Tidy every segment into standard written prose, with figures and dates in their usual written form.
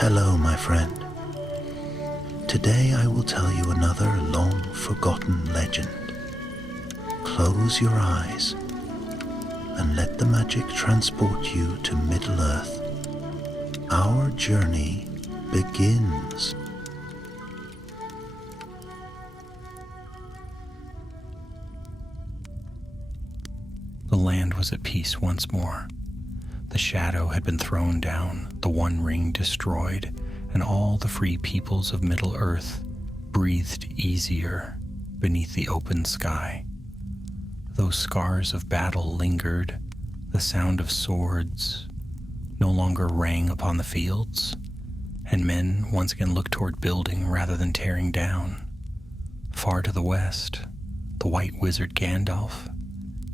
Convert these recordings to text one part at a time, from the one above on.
Hello, my friend. Today I will tell you another long-forgotten legend. Close your eyes and let the magic transport you to Middle-earth. Our journey begins. The land was at peace once more. The shadow had been thrown down, the One Ring destroyed, and all the free peoples of Middle-earth breathed easier beneath the open sky. Though scars of battle lingered, the sound of swords no longer rang upon the fields, and men once again looked toward building rather than tearing down. Far to the west, the white wizard Gandalf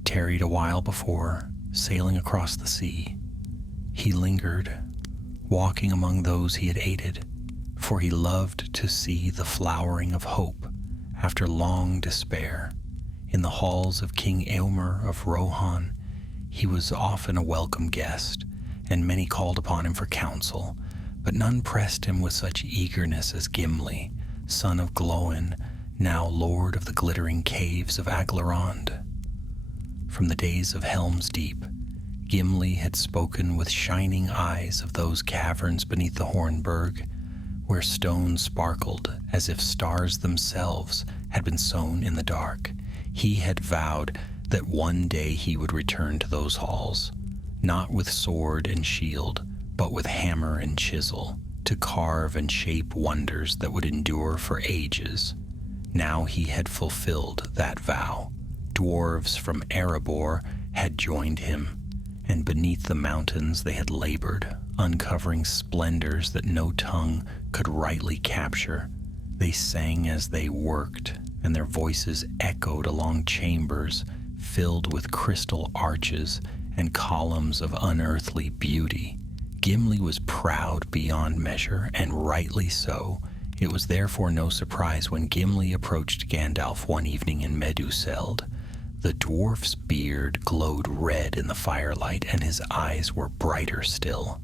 tarried a while before sailing across the sea. He lingered, walking among those he had aided, for he loved to see the flowering of hope after long despair. In the halls of King Eomer of Rohan, he was often a welcome guest, and many called upon him for counsel, but none pressed him with such eagerness as Gimli, son of Glóin, now lord of the glittering caves of Aglarond. From the days of Helm's Deep, Gimli had spoken with shining eyes of those caverns beneath the Hornburg, where stone sparkled as if stars themselves had been sown in the dark. He had vowed that one day he would return to those halls, not with sword and shield, but with hammer and chisel, to carve and shape wonders that would endure for ages. Now he had fulfilled that vow. Dwarves from Erebor had joined him, and beneath the mountains they had labored, uncovering splendors that no tongue could rightly capture. They sang as they worked, and their voices echoed along chambers filled with crystal arches and columns of unearthly beauty. Gimli was proud beyond measure, and rightly so. It was therefore no surprise when Gimli approached Gandalf one evening in Meduseld. The dwarf's beard glowed red in the firelight, and his eyes were brighter still.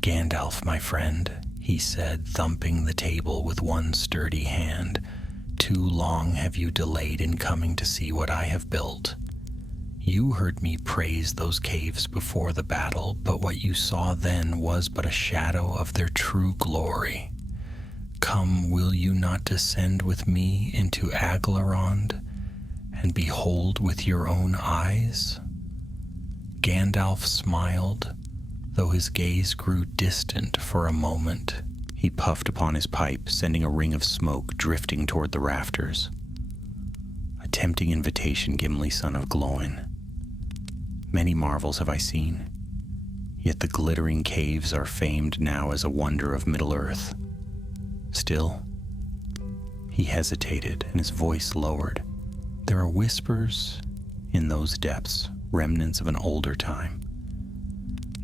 "Gandalf, my friend," he said, thumping the table with one sturdy hand, "too long have you delayed in coming to see what I have built. You heard me praise those caves before the battle, but what you saw then was but a shadow of their true glory. Come, will you not descend with me into Aglarond and behold with your own eyes?" Gandalf smiled, though his gaze grew distant for a moment. He puffed upon his pipe, sending a ring of smoke drifting toward the rafters. "A tempting invitation, Gimli, son of Glóin. Many marvels have I seen, yet the glittering caves are famed now as a wonder of Middle-earth. Still," he hesitated, and his voice lowered, "there are whispers in those depths, remnants of an older time.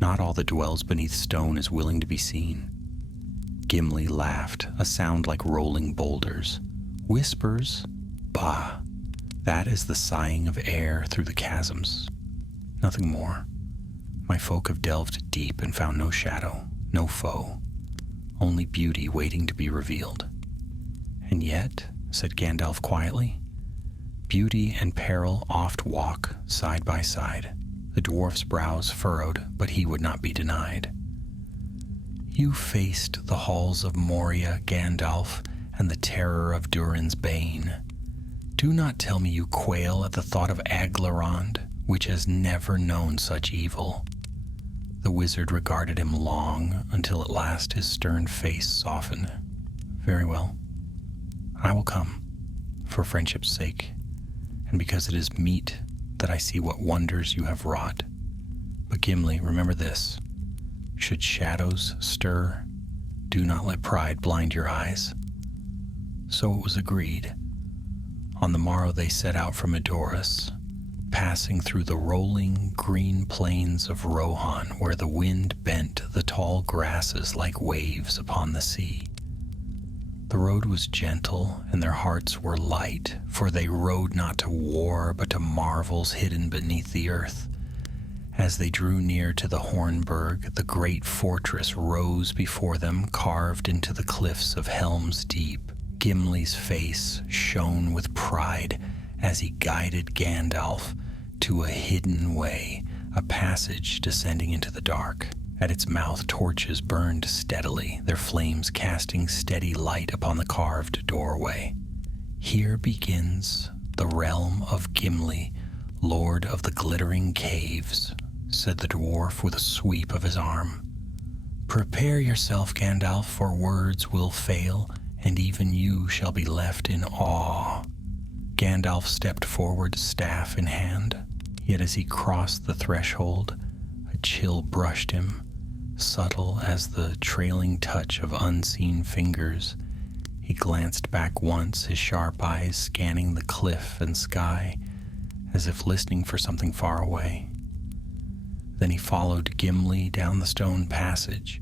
Not all that dwells beneath stone is willing to be seen." Gimli laughed, a sound like rolling boulders. "Whispers? Bah! That is the sighing of air through the chasms. Nothing more. My folk have delved deep and found no shadow, no foe, only beauty waiting to be revealed." "And yet," said Gandalf quietly, "beauty and peril oft walk side by side." The dwarf's brows furrowed, but he would not be denied. "You faced the halls of Moria, Gandalf, and the terror of Durin's bane. Do not tell me you quail at the thought of Aglarond, which has never known such evil." The wizard regarded him long, until at last his stern face softened. "Very well. I will come, for friendship's sake, and because it is meet that I see what wonders you have wrought. But Gimli, remember this: should shadows stir, do not let pride blind your eyes." So it was agreed. On the morrow they set out from Edoras, passing through the rolling green plains of Rohan, where the wind bent the tall grasses like waves upon the sea. The road was gentle, and their hearts were light, for they rode not to war, but to marvels hidden beneath the earth. As they drew near to the Hornburg, the great fortress rose before them, carved into the cliffs of Helm's Deep. Gimli's face shone with pride as he guided Gandalf to a hidden way, a passage descending into the dark. At its mouth, torches burned steadily, their flames casting steady light upon the carved doorway. "Here begins the realm of Gimli, Lord of the Glittering Caves," said the dwarf with a sweep of his arm. "Prepare yourself, Gandalf, for words will fail, and even you shall be left in awe." Gandalf stepped forward, staff in hand, yet as he crossed the threshold, a chill brushed him, subtle as the trailing touch of unseen fingers. He glanced back once, his sharp eyes scanning the cliff and sky, as if listening for something far away. Then he followed Gimli down the stone passage,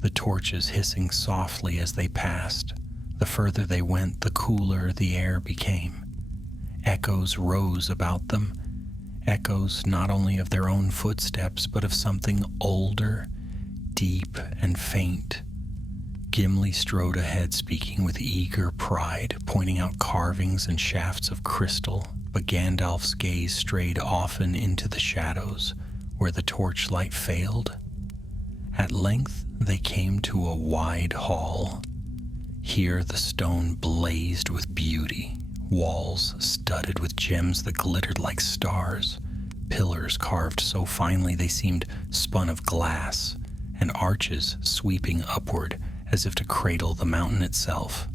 the torches hissing softly as they passed. The further they went, the cooler the air became. Echoes rose about them, echoes not only of their own footsteps, but of something older, deep and faint. Gimli strode ahead, speaking with eager pride, pointing out carvings and shafts of crystal, but Gandalf's gaze strayed often into the shadows, where the torchlight failed. At length they came to a wide hall. Here the stone blazed with beauty, walls studded with gems that glittered like stars, pillars carved so finely they seemed spun of glass, and arches sweeping upward as if to cradle the mountain itself.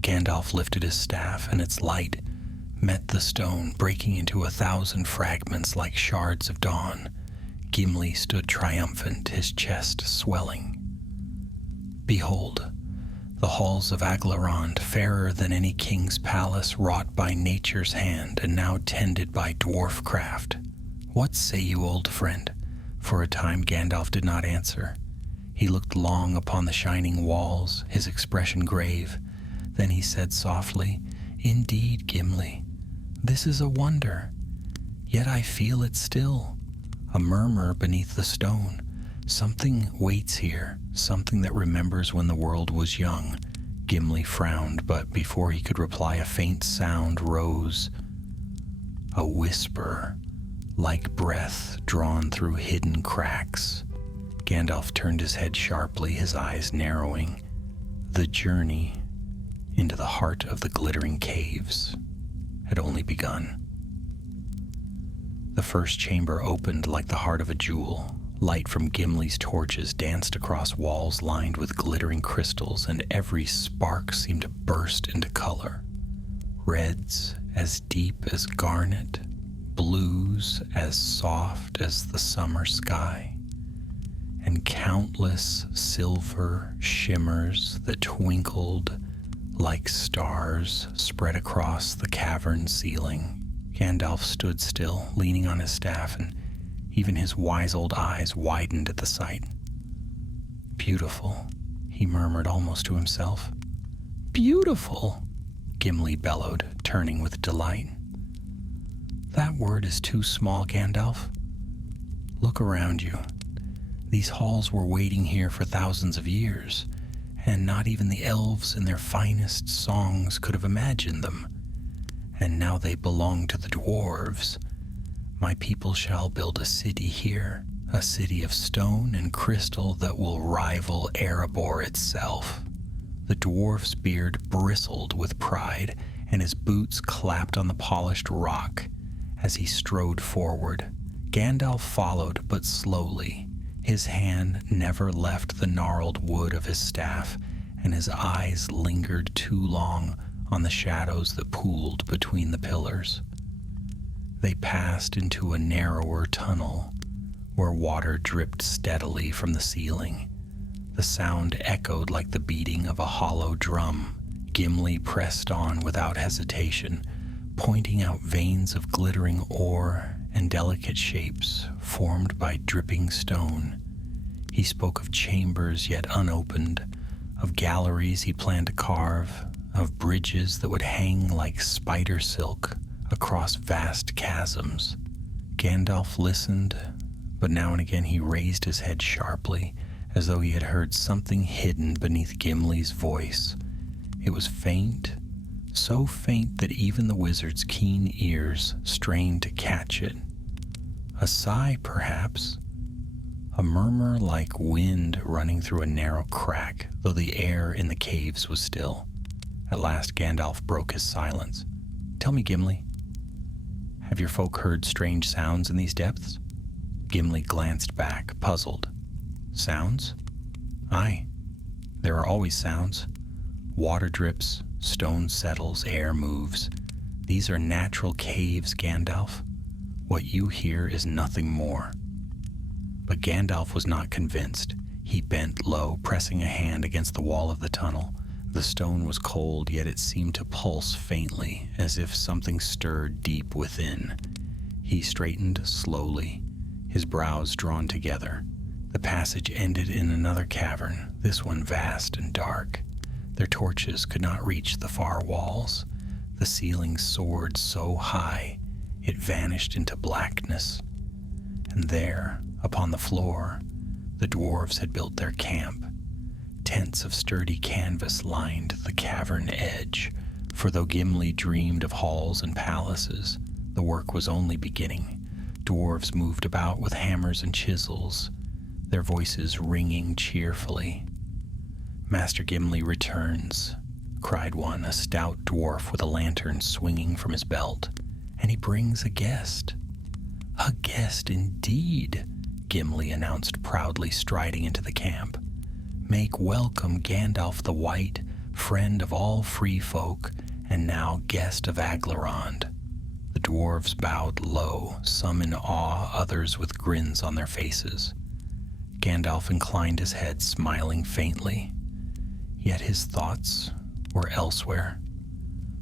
Gandalf lifted his staff, and its light met the stone, breaking into 1,000 fragments like shards of dawn. Gimli stood triumphant, his chest swelling. "Behold, the halls of Aglarond, fairer than any king's palace, wrought by nature's hand and now tended by dwarf craft. What say you, old friend?" For a time Gandalf did not answer. He looked long upon the shining walls, his expression grave. Then he said softly, "Indeed, Gimli, this is a wonder. Yet I feel it still, a murmur beneath the stone. Something waits here, something that remembers when the world was young." Gimli frowned, but before he could reply, a faint sound rose. A whisper, like breath drawn through hidden cracks. Gandalf turned his head sharply, his eyes narrowing. The journey into the heart of the glittering caves had only begun. The first chamber opened like the heart of a jewel. Light from Gimli's torches danced across walls lined with glittering crystals, and every spark seemed to burst into color. Reds as deep as garnet, blues as soft as the summer sky, and countless silver shimmers that twinkled like stars spread across the cavern ceiling. Gandalf stood still, leaning on his staff, and even his wise old eyes widened at the sight. "Beautiful," he murmured almost to himself. "Beautiful," Gimli bellowed, turning with delight. "That word is too small, Gandalf. Look around you. These halls were waiting here for thousands of years, and not even the elves in their finest songs could have imagined them. And now they belong to the dwarves. My people shall build a city here, a city of stone and crystal that will rival Erebor itself." The dwarf's beard bristled with pride, and his boots clapped on the polished rock as he strode forward. Gandalf followed, but slowly. His hand never left the gnarled wood of his staff, and his eyes lingered too long on the shadows that pooled between the pillars. They passed into a narrower tunnel where water dripped steadily from the ceiling. The sound echoed like the beating of a hollow drum. Gimli pressed on without hesitation, pointing out veins of glittering ore and delicate shapes formed by dripping stone. He spoke of chambers yet unopened, of galleries he planned to carve, of bridges that would hang like spider silk across vast chasms. Gandalf listened, but now and again he raised his head sharply, as though he had heard something hidden beneath Gimli's voice. It was faint, so faint that even the wizard's keen ears strained to catch it. A sigh, perhaps. A murmur like wind running through a narrow crack, though the air in the caves was still. At last Gandalf broke his silence. "Tell me, Gimli, have your folk heard strange sounds in these depths?" Gimli glanced back, puzzled. "Sounds? Aye, there are always sounds. Water drips, stone settles, air moves. These are natural caves, Gandalf. What you hear is nothing more." But Gandalf was not convinced. He bent low, pressing a hand against the wall of the tunnel. The stone was cold, yet it seemed to pulse faintly, as if something stirred deep within. He straightened slowly, his brows drawn together. The passage ended in another cavern, this one vast and dark. Their torches could not reach the far walls. The ceiling soared so high, it vanished into blackness. And there, upon the floor, the dwarves had built their camp. Tents of sturdy canvas lined the cavern edge, for though Gimli dreamed of halls and palaces, the work was only beginning. Dwarves moved about with hammers and chisels, their voices ringing cheerfully. "Master Gimli returns," cried one, a stout dwarf with a lantern swinging from his belt, "and he brings a guest." "A guest indeed," Gimli announced proudly, striding into the camp. "Make welcome Gandalf the White, friend of all free folk, and now guest of Aglarond." The dwarves bowed low, some in awe, others with grins on their faces. Gandalf inclined his head, smiling faintly. Yet his thoughts were elsewhere.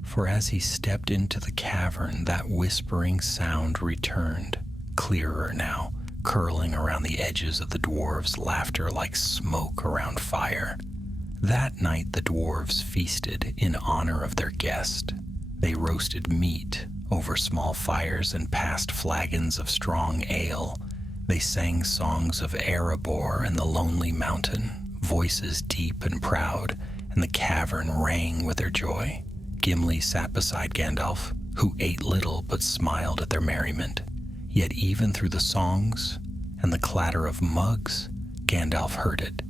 For as he stepped into the cavern, that whispering sound returned, clearer now, curling around the edges of the dwarves' laughter like smoke around fire. That night the dwarves feasted in honor of their guest. They roasted meat over small fires and passed flagons of strong ale. They sang songs of Erebor and the Lonely Mountain, voices deep and proud, and the cavern rang with their joy. Gimli sat beside Gandalf, who ate little but smiled at their merriment. Yet even through the songs and the clatter of mugs, Gandalf heard it,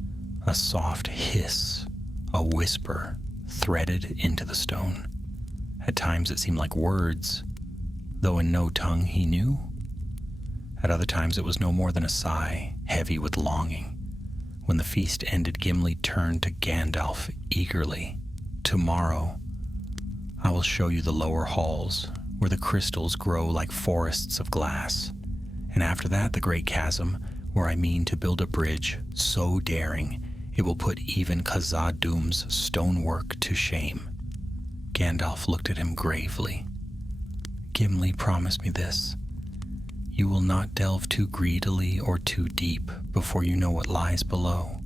a soft hiss, a whisper threaded into the stone. At times it seemed like words, though in no tongue he knew. At other times it was no more than a sigh, heavy with longing. When the feast ended, Gimli turned to Gandalf eagerly. "Tomorrow, I will show you the lower halls, where the crystals grow like forests of glass. And after that, the great chasm, where I mean to build a bridge so daring it will put even Khazad-dûm's stonework to shame." Gandalf looked at him gravely. "Gimli, promise me this. You will not delve too greedily or too deep before you know what lies below.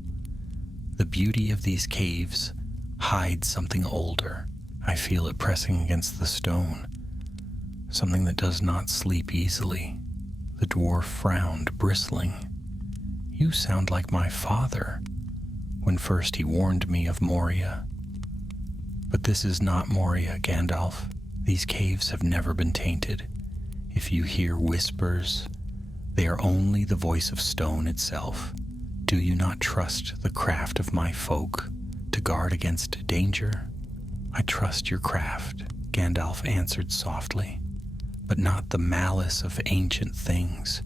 The beauty of these caves hides something older. I feel it pressing against the stone, something that does not sleep easily." The dwarf frowned, bristling. "You sound like my father, when first he warned me of Moria." "But this is not Moria, Gandalf. These caves have never been tainted. If you hear whispers, they are only the voice of stone itself. Do you not trust the craft of my folk to guard against danger?" "I trust your craft," Gandalf answered softly, "but not the malice of ancient things.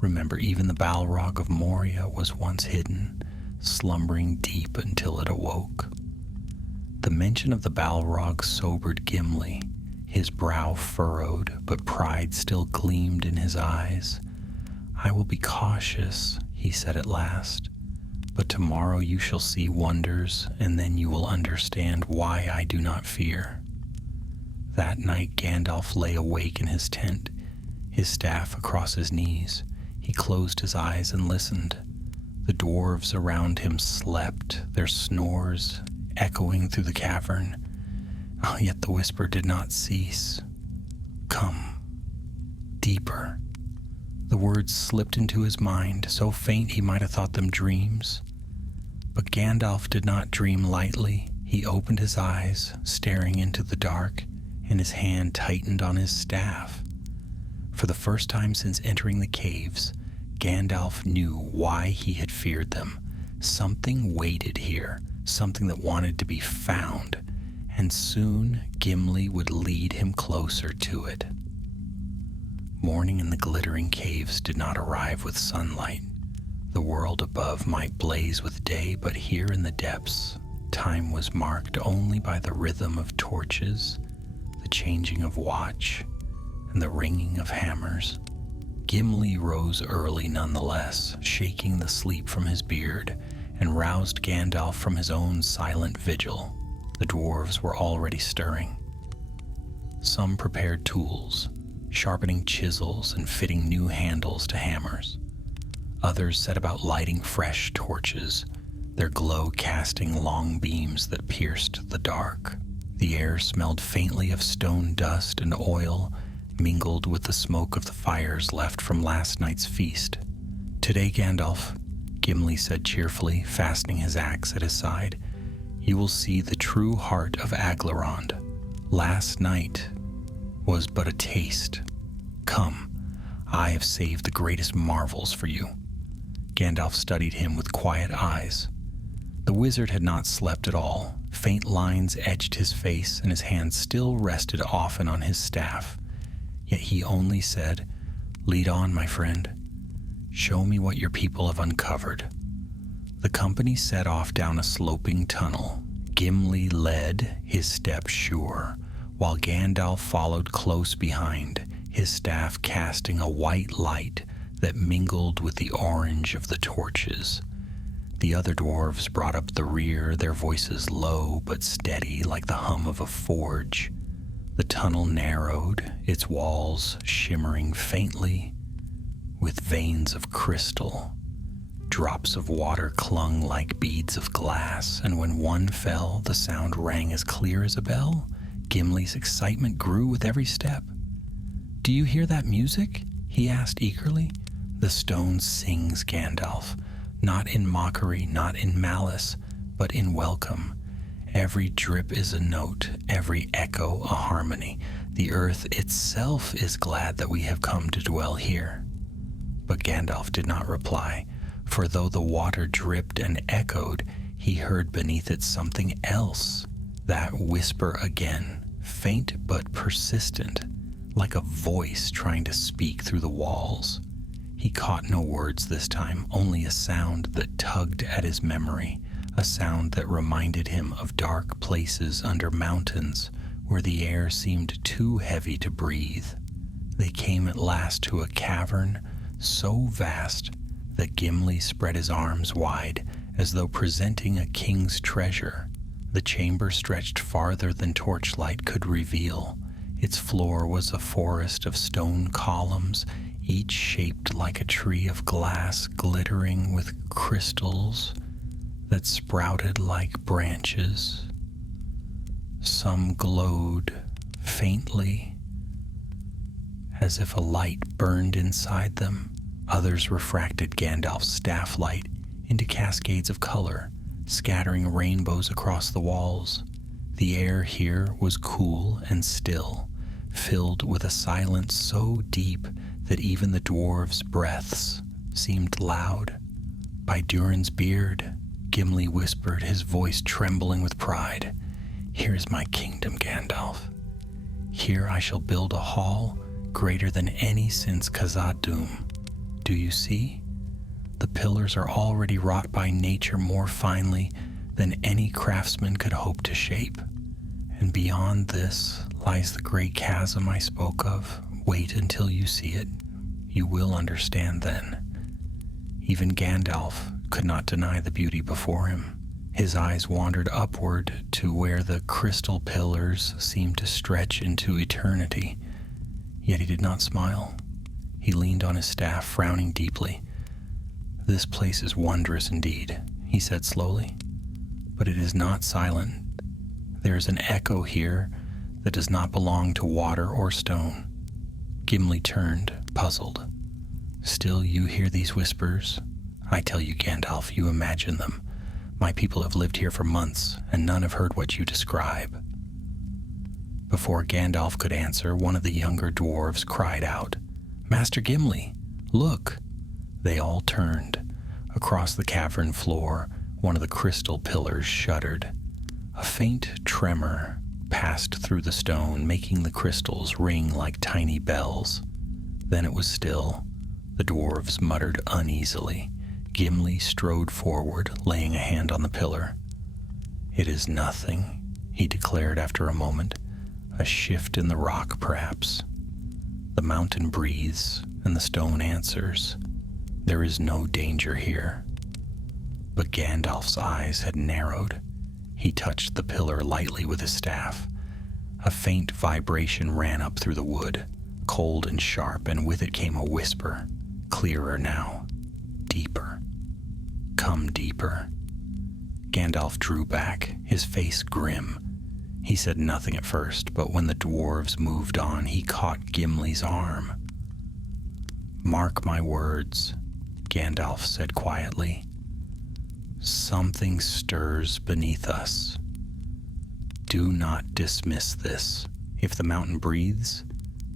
Remember, even the Balrog of Moria was once hidden, slumbering deep until it awoke." The mention of the Balrog sobered Gimli. His brow furrowed, but pride still gleamed in his eyes. "I will be cautious," he said at last, "but tomorrow you shall see wonders, and then you will understand why I do not fear." That night Gandalf lay awake in his tent, his staff across his knees. He closed his eyes and listened. The dwarves around him slept, their snores echoing through the cavern. Yet the whisper did not cease. "Come, deeper." The words slipped into his mind, so faint he might have thought them dreams. But Gandalf did not dream lightly. He opened his eyes, staring into the dark, and his hand tightened on his staff. For the first time since entering the caves, Gandalf knew why he had feared them. Something waited here, something that wanted to be found, and soon Gimli would lead him closer to it. Morning in the glittering caves did not arrive with sunlight. The world above might blaze with day, but here in the depths, time was marked only by the rhythm of torches, the changing of watch, and the ringing of hammers. Gimli rose early nonetheless, shaking the sleep from his beard, and roused Gandalf from his own silent vigil. The dwarves were already stirring. Some prepared tools, sharpening chisels and fitting new handles to hammers. Others set about lighting fresh torches, their glow casting long beams that pierced the dark. The air smelled faintly of stone dust and oil, mingled with the smoke of the fires left from last night's feast. "Today, Gandalf," Gimli said cheerfully, fastening his axe at his side, "you will see the true heart of Aglarond. Last night was but a taste. Come, I have saved the greatest marvels for you." Gandalf studied him with quiet eyes. The wizard had not slept at all. Faint lines etched his face, and his hand still rested often on his staff. Yet he only said, "Lead on, my friend. Show me what your people have uncovered." The company set off down a sloping tunnel. Gimli led, his step sure, while Gandalf followed close behind, his staff casting a white light that mingled with the orange of the torches. The other dwarves brought up the rear, their voices low but steady like the hum of a forge. The tunnel narrowed, its walls shimmering faintly with veins of crystal. Drops of water clung like beads of glass, and when one fell, the sound rang as clear as a bell. Gimli's excitement grew with every step. "Do you hear that music?" he asked eagerly. "The stone sings, Gandalf, not in mockery, not in malice, but in welcome. Every drip is a note, every echo a harmony. The earth itself is glad that we have come to dwell here." But Gandalf did not reply, for though the water dripped and echoed, he heard beneath it something else, that whisper again, faint but persistent, like a voice trying to speak through the walls. He caught no words this time, only a sound that tugged at his memory, a sound that reminded him of dark places under mountains where the air seemed too heavy to breathe. They came at last to a cavern so vast that Gimli spread his arms wide as though presenting a king's treasure. The chamber stretched farther than torchlight could reveal. Its floor was a forest of stone columns, each shaped like a tree of glass glittering with crystals that sprouted like branches. Some glowed faintly, as if a light burned inside them. Others refracted Gandalf's staff light into cascades of color, scattering rainbows across the walls. The air here was cool and still, filled with a silence so deep that even the dwarves' breaths seemed loud. "By Durin's beard," Gimli whispered, his voice trembling with pride, "here is my kingdom, Gandalf. Here I shall build a hall greater than any since Khazad-dûm. Do you see? The pillars are already wrought by nature more finely than any craftsman could hope to shape. And beyond this lies the great chasm I spoke of. Wait until you see it. You will understand then." Even Gandalf could not deny the beauty before him. His eyes wandered upward to where the crystal pillars seemed to stretch into eternity. Yet he did not smile. He leaned on his staff, frowning deeply. "This place is wondrous indeed," he said slowly, "but it is not silent. There is an echo here that does not belong to water or stone." Gimli turned, puzzled. Still you hear these whispers? I tell you, Gandalf, you imagine them. My people have lived here for months, and none have heard what you describe. Before Gandalf could answer, one of the younger dwarves cried out, Master Gimli, look! They all turned. Across the cavern floor, one of the crystal pillars shuddered. A faint tremor passed through the stone, making the crystals ring like tiny bells. Then it was still. The dwarves muttered uneasily. Gimli strode forward, laying a hand on the pillar. It is nothing, he declared after a moment. A shift in the rock, perhaps. The mountain breathes, and the stone answers. There is no danger here. But Gandalf's eyes had narrowed. He touched the pillar lightly with his staff. A faint vibration ran up through the wood, cold and sharp, and with it came a whisper, clearer now, deeper. Come deeper. Gandalf drew back, his face grim. He said nothing at first, but when the dwarves moved on, he caught Gimli's arm. Mark my words, Gandalf said quietly. Something stirs beneath us. Do not dismiss this. If the mountain breathes,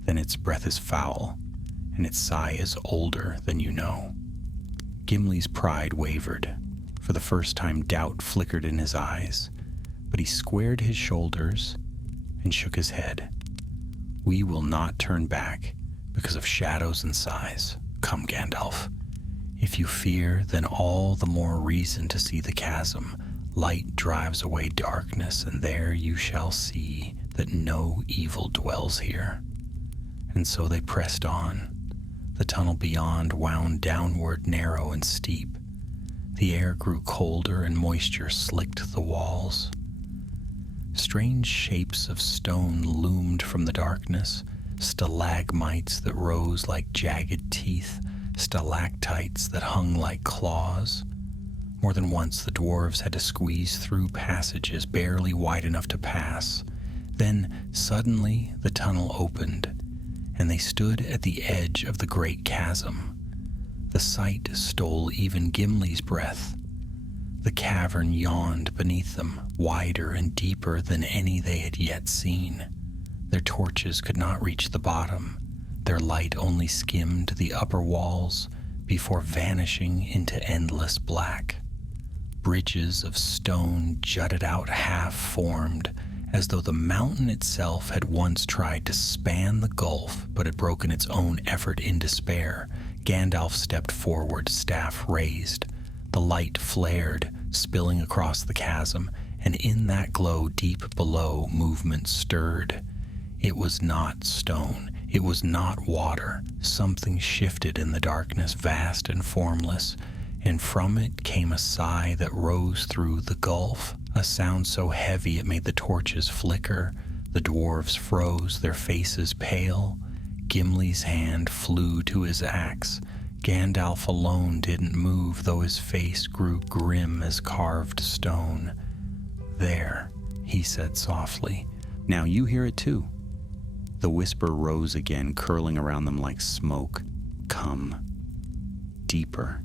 then its breath is foul, and its sigh is older than you know. Gimli's pride wavered. For the first time, doubt flickered in his eyes, but he squared his shoulders and shook his head. We will not turn back because of shadows and sighs. Come, Gandalf. If you fear, then all the more reason to see the chasm. Light drives away darkness, and there you shall see that no evil dwells here. And so they pressed on. The tunnel beyond wound downward, narrow and steep. The air grew colder, and moisture slicked the walls. Strange shapes of stone loomed from the darkness, stalagmites that rose like jagged teeth, stalactites that hung like claws. More than once the dwarves had to squeeze through passages barely wide enough to pass. Then suddenly the tunnel opened, and they stood at the edge of the great chasm. The sight stole even Gimli's breath. The cavern yawned beneath them, wider and deeper than any they had yet seen. Their torches could not reach the bottom. Their light only skimmed the upper walls before vanishing into endless black. Bridges of stone jutted out half-formed, as though the mountain itself had once tried to span the gulf but had broken its own effort in despair. Gandalf stepped forward, staff raised. The light flared, spilling across the chasm, and in that glow deep below, movement stirred. It was not stone. It was not water. Something shifted in the darkness, vast and formless, and from it came a sigh that rose through the gulf, a sound so heavy it made the torches flicker. The dwarves froze, their faces pale. Gimli's hand flew to his axe. Gandalf alone didn't move, though his face grew grim as carved stone. There, he said softly. Now you hear it too. The whisper rose again, curling around them like smoke. Come deeper.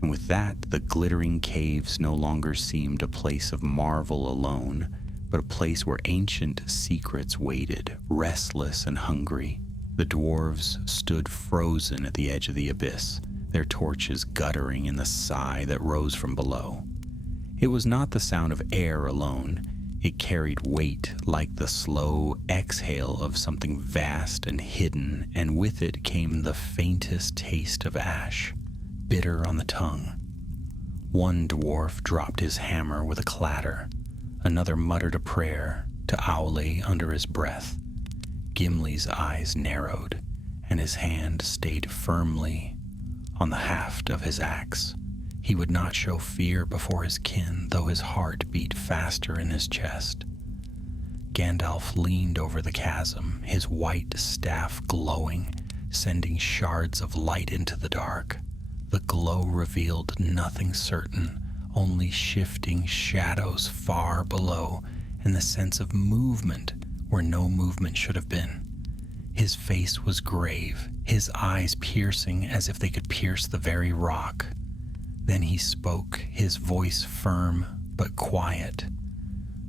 And with that, the glittering caves no longer seemed a place of marvel alone, but a place where ancient secrets waited, restless and hungry. The dwarves stood frozen at the edge of the abyss, their torches guttering in the sigh that rose from below. It was not the sound of air alone. It carried weight like the slow exhale of something vast and hidden, and with it came the faintest taste of ash, bitter on the tongue. One dwarf dropped his hammer with a clatter. Another muttered a prayer to Aule under his breath. Gimli's eyes narrowed, and his hand stayed firmly on the haft of his axe. He would not show fear before his kin, though his heart beat faster in his chest. Gandalf leaned over the chasm, his white staff glowing, sending shards of light into the dark. The glow revealed nothing certain, only shifting shadows far below, and the sense of movement where no movement should have been. His face was grave, his eyes piercing as if they could pierce the very rock. Then he spoke, his voice firm but quiet.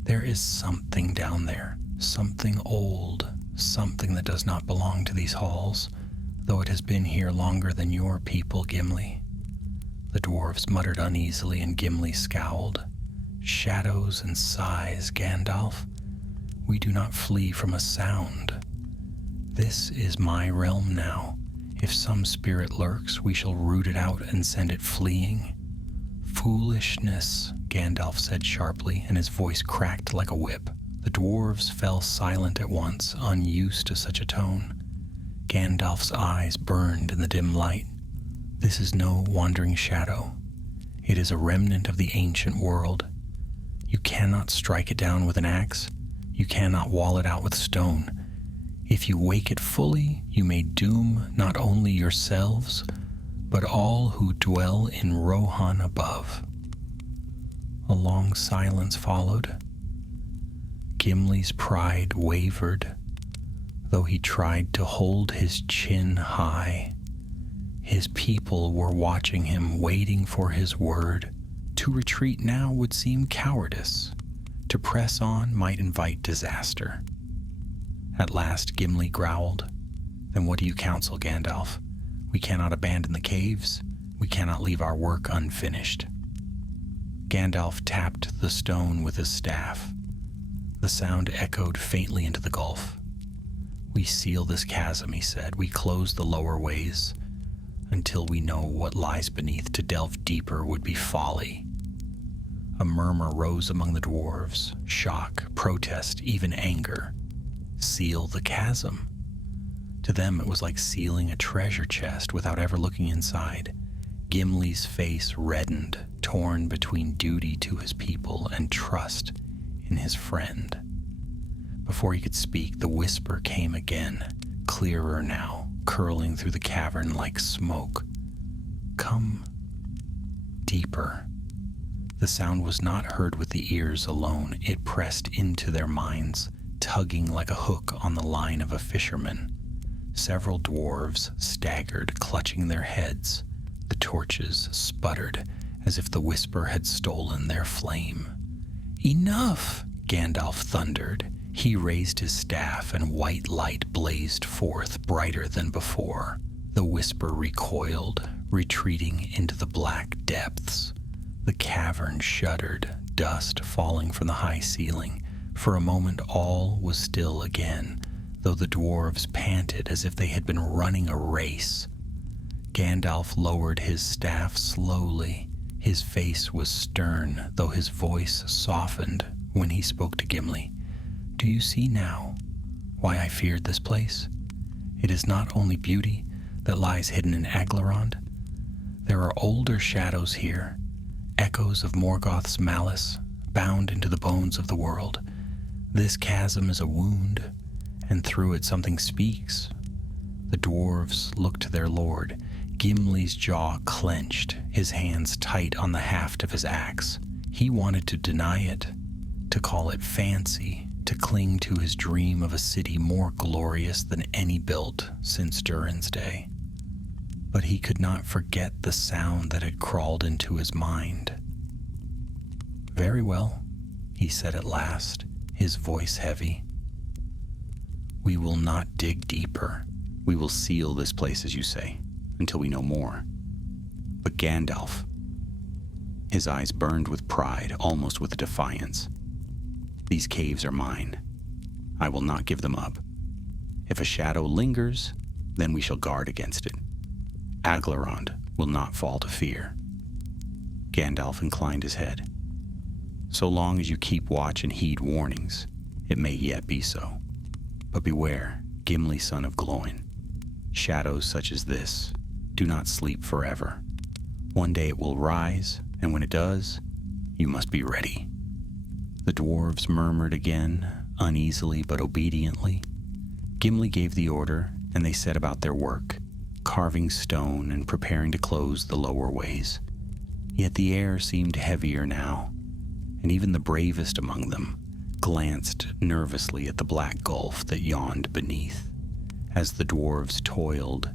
There is something down there, something old, something that does not belong to these halls, though it has been here longer than your people, Gimli. The dwarves muttered uneasily, and Gimli scowled. Shadows and sighs, Gandalf. We do not flee from a sound. This is my realm now. If some spirit lurks, we shall root it out and send it fleeing. Foolishness, Gandalf said sharply, and his voice cracked like a whip. The dwarves fell silent at once, unused to such a tone. Gandalf's eyes burned in the dim light. This is no wandering shadow. It is a remnant of the ancient world. You cannot strike it down with an axe. You cannot wall it out with stone. If you wake it fully, you may doom not only yourselves, but all who dwell in Rohan above. A long silence followed. Gimli's pride wavered, though he tried to hold his chin high. His people were watching him, waiting for his word. To retreat now would seem cowardice. To press on might invite disaster. At last Gimli growled, "Then what do you counsel, Gandalf? We cannot abandon the caves. We cannot leave our work unfinished." Gandalf tapped the stone with his staff. The sound echoed faintly into the gulf. "We seal this chasm," he said. "We close the lower ways until we know what lies beneath. To delve deeper would be folly." A murmur rose among the dwarves, shock, protest, even anger. Seal the chasm. To them it was like sealing a treasure chest without ever looking inside. Gimli's face reddened, torn between duty to his people and trust in his friend. Before he could speak, the whisper came again, clearer now, curling through the cavern like smoke. "Come deeper." The sound was not heard with the ears alone. It pressed into their minds, tugging like a hook on the line of a fisherman. Several dwarves staggered, clutching their heads. The torches sputtered, as if the whisper had stolen their flame. "Enough!" Gandalf thundered. He raised his staff, and white light blazed forth, brighter than before. The whisper recoiled, retreating into the black depths. The cavern shuddered, dust falling from the high ceiling. For a moment all was still again, though the dwarves panted as if they had been running a race. Gandalf lowered his staff slowly. His face was stern, though his voice softened when he spoke to Gimli. "Do you see now why I feared this place? It is not only beauty that lies hidden in Aglarond. There are older shadows here, echoes of Morgoth's malice, bound into the bones of the world. This chasm is a wound, and through it something speaks." The dwarves looked to their lord. Gimli's jaw clenched, his hands tight on the haft of his axe. He wanted to deny it, to call it fancy, to cling to his dream of a city more glorious than any built since Durin's day. But he could not forget the sound that had crawled into his mind. "Very well," he said at last, his voice heavy. "We will not dig deeper. We will seal this place, as you say, until we know more. But Gandalf," his eyes burned with pride, almost with defiance, "these caves are mine. I will not give them up. If a shadow lingers, then we shall guard against it. Aglarond will not fall to fear." Gandalf inclined his head. "So long as you keep watch and heed warnings, it may yet be so. But beware, Gimli, son of Gloin. Shadows such as this do not sleep forever. One day it will rise, and when it does, you must be ready." The dwarves murmured again, uneasily but obediently. Gimli gave the order, and they set about their work, carving stone and preparing to close the lower ways. Yet the air seemed heavier now, and even the bravest among them glanced nervously at the black gulf that yawned beneath. As the dwarves toiled,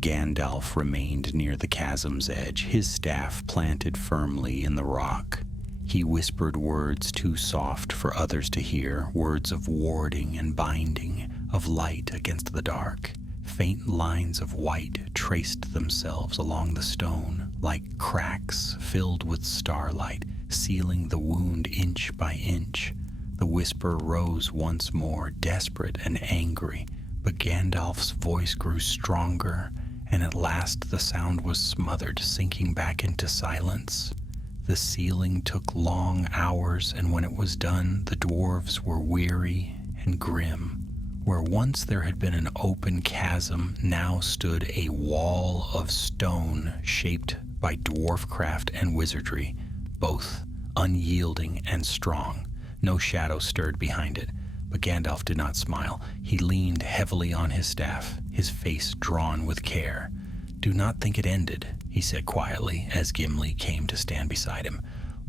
Gandalf remained near the chasm's edge, his staff planted firmly in the rock. He whispered words too soft for others to hear, words of warding and binding, of light against the dark. Faint lines of white traced themselves along the stone, like cracks filled with starlight, sealing the wound inch by inch. The whisper rose once more, desperate and angry, but Gandalf's voice grew stronger, and at last the sound was smothered, sinking back into silence. The sealing took long hours, and when it was done, the dwarves were weary and grim. Where once there had been an open chasm, now stood a wall of stone shaped by dwarfcraft and wizardry, both unyielding and strong. No shadow stirred behind it, but Gandalf did not smile. He leaned heavily on his staff, his face drawn with care. "Do not think it ended," he said quietly as Gimli came to stand beside him.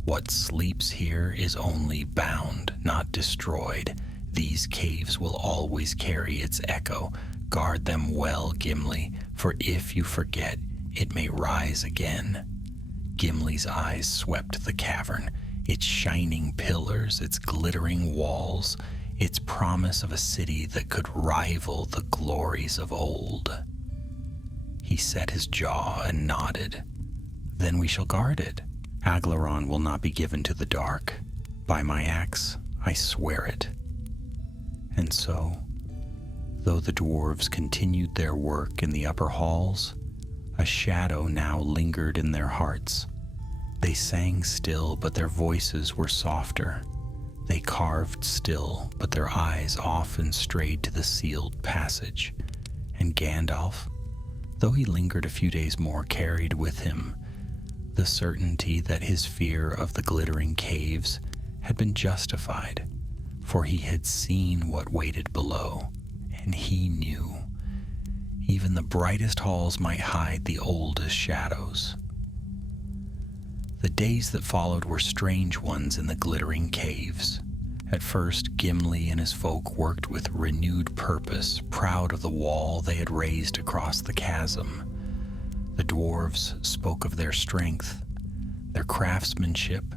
"What sleeps here is only bound, not destroyed. These caves will always carry its echo. Guard them well, Gimli, for if you forget, it may rise again." Gimli's eyes swept the cavern, its shining pillars, its glittering walls, its promise of a city that could rival the glories of old. He set his jaw and nodded. "Then we shall guard it. Aglaron will not be given to the dark. By my axe, I swear it." And so, though the dwarves continued their work in the upper halls, a shadow now lingered in their hearts. They sang still, but their voices were softer. They carved still, but their eyes often strayed to the sealed passage. And Gandalf, though he lingered a few days more, carried with him the certainty that his fear of the glittering caves had been justified, for he had seen what waited below, and he knew even the brightest halls might hide the oldest shadows. The days that followed were strange ones in the glittering caves. At first, Gimli and his folk worked with renewed purpose, proud of the wall they had raised across the chasm. The dwarves spoke of their strength, their craftsmanship,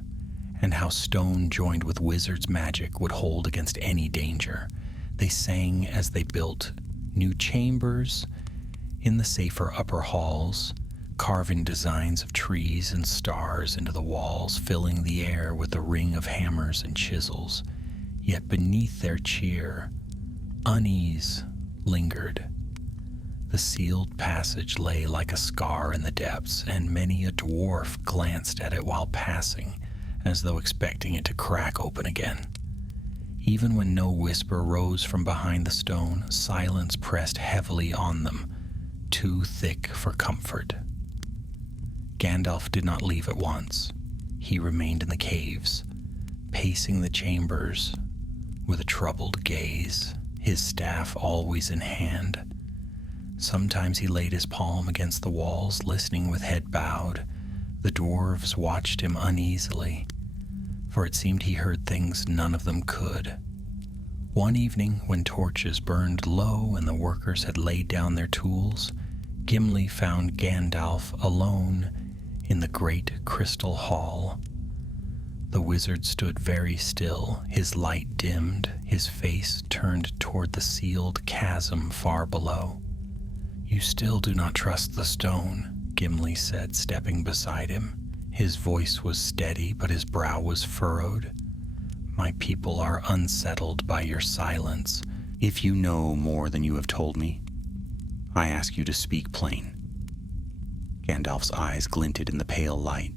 and how stone joined with wizard's magic would hold against any danger. They sang as they built new chambers in the safer upper halls, carving designs of trees and stars into the walls, filling the air with the ring of hammers and chisels. Yet beneath their cheer, unease lingered. The sealed passage lay like a scar in the depths, and many a dwarf glanced at it while passing, as though expecting it to crack open again. Even when no whisper rose from behind the stone, silence pressed heavily on them, too thick for comfort. Gandalf did not leave at once. He remained in the caves, pacing the chambers with a troubled gaze, his staff always in hand. Sometimes he laid his palm against the walls, listening with head bowed. The dwarves watched him uneasily, for it seemed he heard things none of them could. One evening, when torches burned low and the workers had laid down their tools, Gimli found Gandalf alone in the great crystal hall. The wizard stood very still, his light dimmed, his face turned toward the sealed chasm far below. "You still do not trust the stone," Gimli said, stepping beside him. His voice was steady, but his brow was furrowed. "My people are unsettled by your silence. If you know more than you have told me, I ask you to speak plain." Gandalf's eyes glinted in the pale light.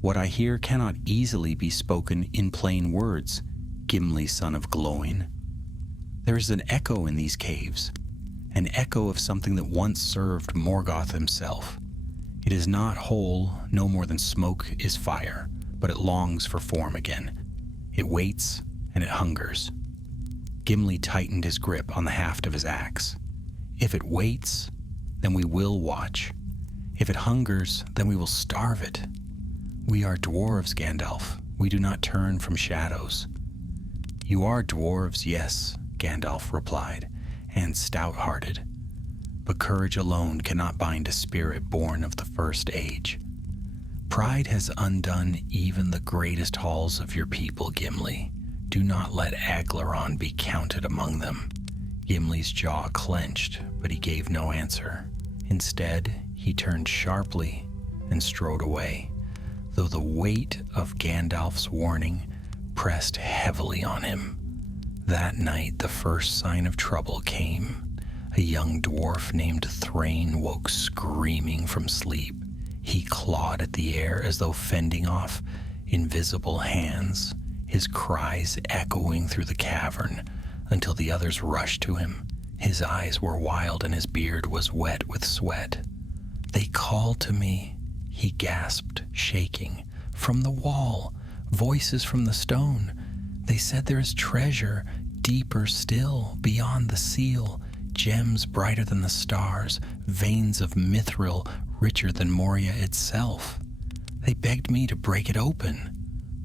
"What I hear cannot easily be spoken in plain words, Gimli, son of Gloin. There is an echo in these caves, an echo of something that once served Morgoth himself. It is not whole, no more than smoke is fire, but it longs for form again. It waits and it hungers." Gimli tightened his grip on the haft of his axe. "If it waits, then we will watch. If it hungers, then we will starve it. We are dwarves, Gandalf. We do not turn from shadows." "You are dwarves, yes," Gandalf replied, and stout-hearted. But courage alone cannot bind a spirit born of the first age. Pride has undone even the greatest halls of your people, Gimli. Do not let Aglaron be counted among them. Gimli's jaw clenched, but he gave no answer. Instead, he turned sharply and strode away, though the weight of Gandalf's warning pressed heavily on him. That night, the first sign of trouble came. A young dwarf named Thrain woke screaming from sleep. He clawed at the air as though fending off invisible hands, his cries echoing through the cavern until the others rushed to him. His eyes were wild and his beard was wet with sweat. "They called to me," he gasped, shaking. "From the wall, voices from the stone. They said there is treasure, deeper still, beyond the seal, gems brighter than the stars, veins of mithril richer than Moria itself. They begged me to break it open."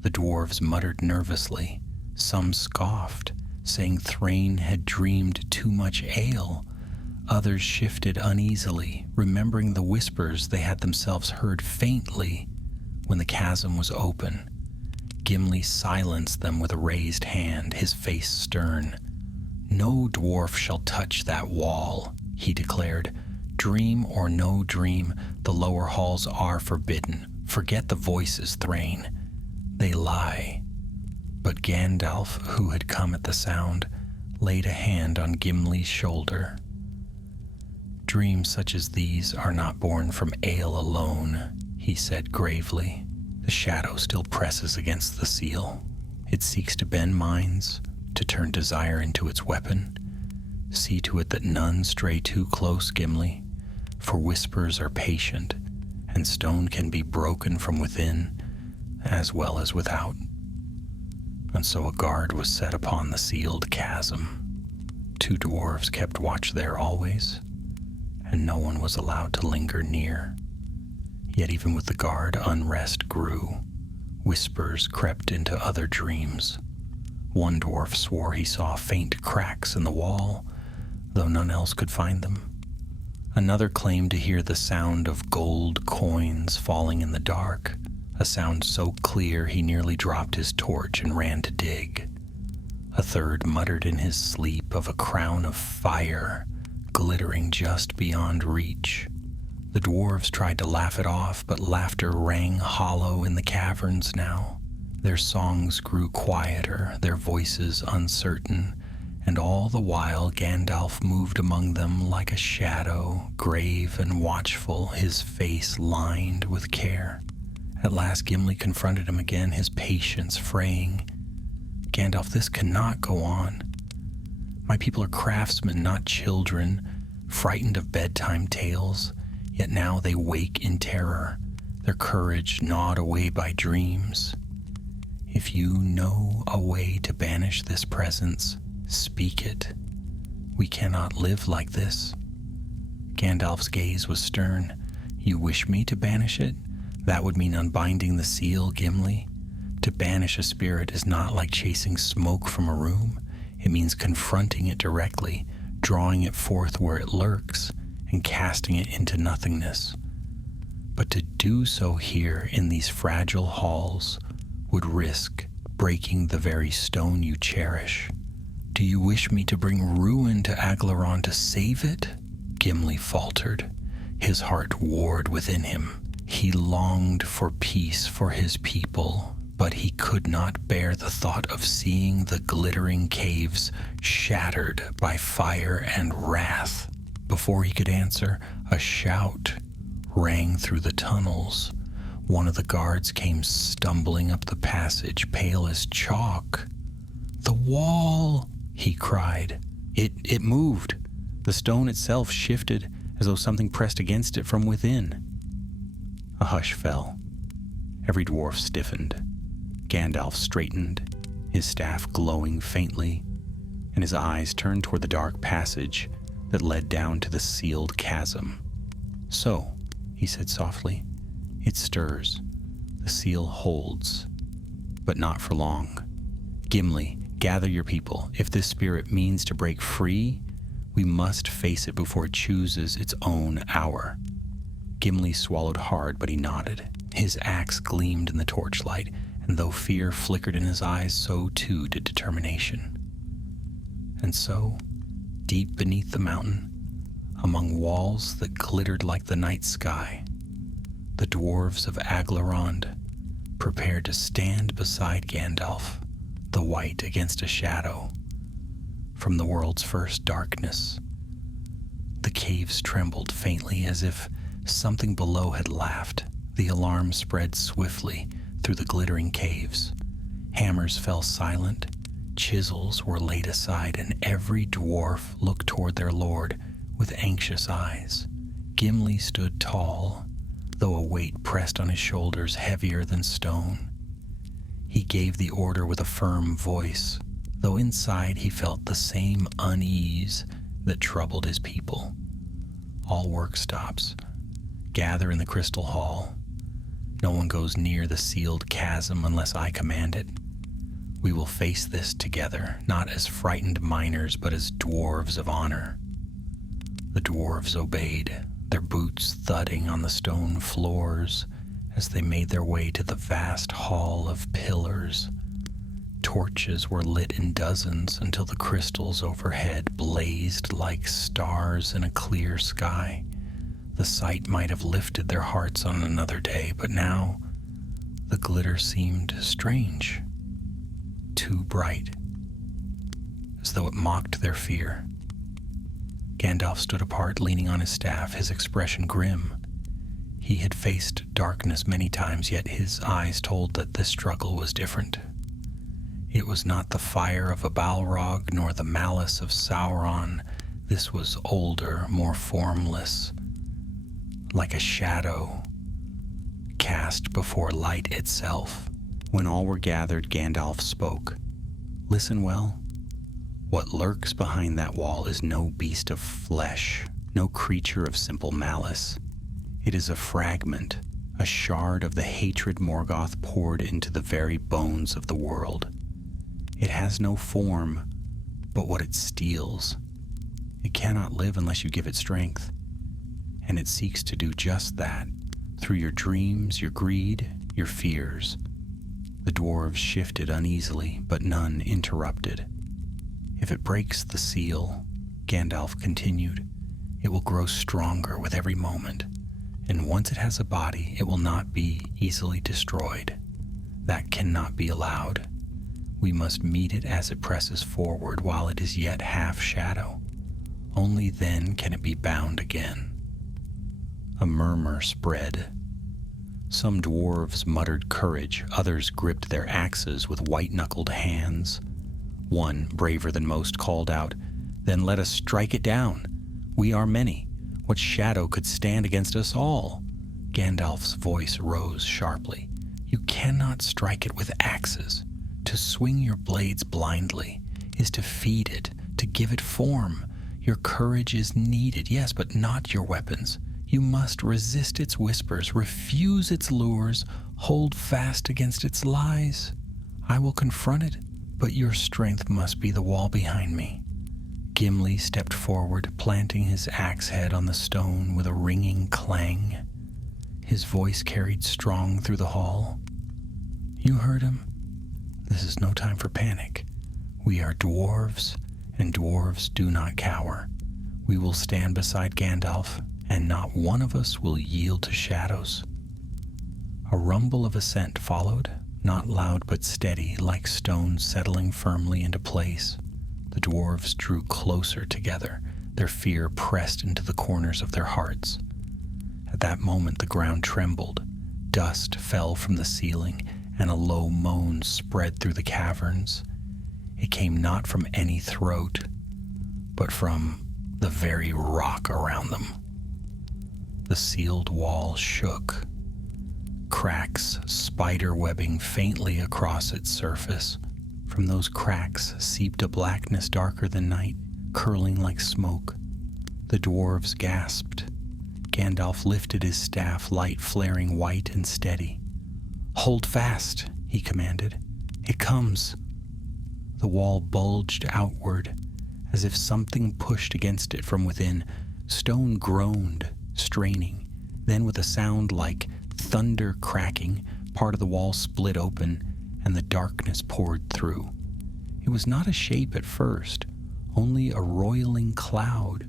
The dwarves muttered nervously. Some scoffed, saying Thrain had dreamed too much ale. Others shifted uneasily, remembering the whispers they had themselves heard faintly when the chasm was open. Gimli silenced them with a raised hand, his face stern. "No dwarf shall touch that wall," he declared. "Dream or no dream, the lower halls are forbidden. Forget the voices, Thrain. They lie." But Gandalf, who had come at the sound, laid a hand on Gimli's shoulder. "Dreams such as these are not born from ale alone," he said gravely. "The shadow still presses against the seal. It seeks to bend minds, to turn desire into its weapon. See to it that none stray too close, Gimli, for whispers are patient, and stone can be broken from within as well as without." And so a guard was set upon the sealed chasm. 2 dwarves kept watch there always, and no one was allowed to linger near. Yet even with the guard, unrest grew. Whispers crept into other dreams. One dwarf swore he saw faint cracks in the wall, though none else could find them. Another claimed to hear the sound of gold coins falling in the dark, a sound so clear he nearly dropped his torch and ran to dig. A third muttered in his sleep of a crown of fire glittering just beyond reach. The dwarves tried to laugh it off, but laughter rang hollow in the caverns now. Their songs grew quieter, their voices uncertain, and all the while Gandalf moved among them like a shadow, grave and watchful, his face lined with care. At last Gimli confronted him again, his patience fraying. "Gandalf, this cannot go on. My people are craftsmen, not children, frightened of bedtime tales, yet now they wake in terror, their courage gnawed away by dreams. If you know a way to banish this presence, speak it. We cannot live like this." Gandalf's gaze was stern. "You wish me to banish it? That would mean unbinding the seal, Gimli. To banish a spirit is not like chasing smoke from a room. It means confronting it directly, drawing it forth where it lurks, and casting it into nothingness. But to do so here in these fragile halls would risk breaking the very stone you cherish. Do you wish me to bring ruin to Aglaron to save it?" Gimli faltered. His heart warred within him. He longed for peace for his people, but he could not bear the thought of seeing the glittering caves shattered by fire and wrath. Before he could answer, a shout rang through the tunnels. One of the guards came stumbling up the passage, pale as chalk. "The wall!" he cried. It moved. The stone itself shifted as though something pressed against it from within. A hush fell. Every dwarf stiffened. Gandalf straightened, his staff glowing faintly, and his eyes turned toward the dark passage that led down to the sealed chasm. "So," he said softly, "it stirs. The seal holds, but not for long. Gimli, gather your people. If this spirit means to break free, We must face it before it chooses its own hour. Gimli swallowed hard, but he nodded. His axe gleamed in the torchlight, and though fear flickered in his eyes, so too did determination. And so, deep beneath the mountain, among walls that glittered like the night sky, the dwarves of Aglarond prepared to stand beside Gandalf, the white against a shadow. From the world's first darkness, the caves trembled faintly as if something below had laughed. The alarm spread swiftly through the glittering caves. Hammers fell silent, chisels were laid aside, and every dwarf looked toward their lord with anxious eyes. Gimli stood tall, though a weight pressed on his shoulders heavier than stone. He gave the order with a firm voice, though inside he felt the same unease that troubled his people. All work stops. Gather in the crystal hall. No one goes near the sealed chasm unless I command it. We will face this together, not as frightened miners, but as dwarves of honor. The dwarves obeyed, their boots thudding on the stone floors as they made their way to the vast hall of pillars. Torches were lit in dozens until the crystals overhead blazed like stars in a clear sky. The sight might have lifted their hearts on another day, but now the glitter seemed strange, too bright, as though it mocked their fear. Gandalf stood apart, leaning on his staff, his expression grim. He had faced darkness many times, yet his eyes told that this struggle was different. It was not the fire of a Balrog, nor the malice of Sauron. This was older, more formless, like a shadow cast before light itself. When all were gathered, Gandalf spoke. Listen well. What lurks behind that wall is no beast of flesh, no creature of simple malice. It is a fragment, a shard of the hatred Morgoth poured into the very bones of the world. It has no form, but what it steals. It cannot live unless you give it strength. And it seeks to do just that, through your dreams, your greed, your fears. The dwarves shifted uneasily, but none interrupted. If it breaks the seal, Gandalf continued, it will grow stronger with every moment, and once it has a body, it will not be easily destroyed. That cannot be allowed. We must meet it as it presses forward while it is yet half shadow. Only then can it be bound again. A murmur spread. Some dwarves muttered courage, others gripped their axes with white-knuckled hands. One, braver than most, called out, "Then let us strike it down. We are many. What shadow could stand against us all?" Gandalf's voice rose sharply. "You cannot strike it with axes. To swing your blades blindly is to feed it, to give it form. Your courage is needed, yes, but not your weapons. You must resist its whispers, refuse its lures, hold fast against its lies. I will confront it, but your strength must be the wall behind me." Gimli stepped forward, planting his axe head on the stone with a ringing clang. His voice carried strong through the hall. "You heard him. This is no time for panic. We are dwarves, and dwarves do not cower. We will stand beside Gandalf, and not one of us will yield to shadows." A rumble of assent followed, not loud but steady, like stones settling firmly into place. The dwarves drew closer together, their fear pressed into the corners of their hearts. At that moment the ground trembled, dust fell from the ceiling, and a low moan spread through the caverns. It came not from any throat, but from the very rock around them. The sealed wall shook, cracks spider-webbing faintly across its surface. From those cracks seeped a blackness darker than night, curling like smoke. The dwarves gasped. Gandalf lifted his staff, light flaring white and steady. "Hold fast," he commanded. "It comes." The wall bulged outward as if something pushed against it from within. Stone groaned, straining. Then with a sound like thunder cracking, part of the wall split open, and the darkness poured through. It was not a shape at first, only a roiling cloud,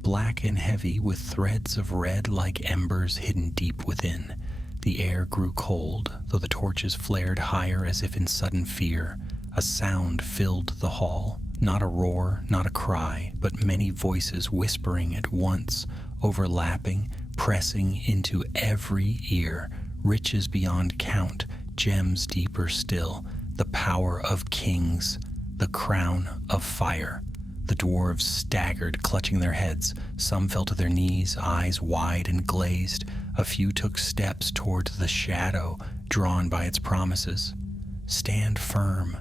black and heavy with threads of red like embers hidden deep within. The air grew cold, though the torches flared higher as if in sudden fear. A sound filled the hall, not a roar, not a cry, but many voices whispering at once, overlapping, pressing into every ear, riches beyond count, gems deeper still, the power of kings, the crown of fire. The dwarves staggered, clutching their heads. Some fell to their knees, eyes wide and glazed. A few took steps towards the shadow, drawn by its promises. "Stand firm."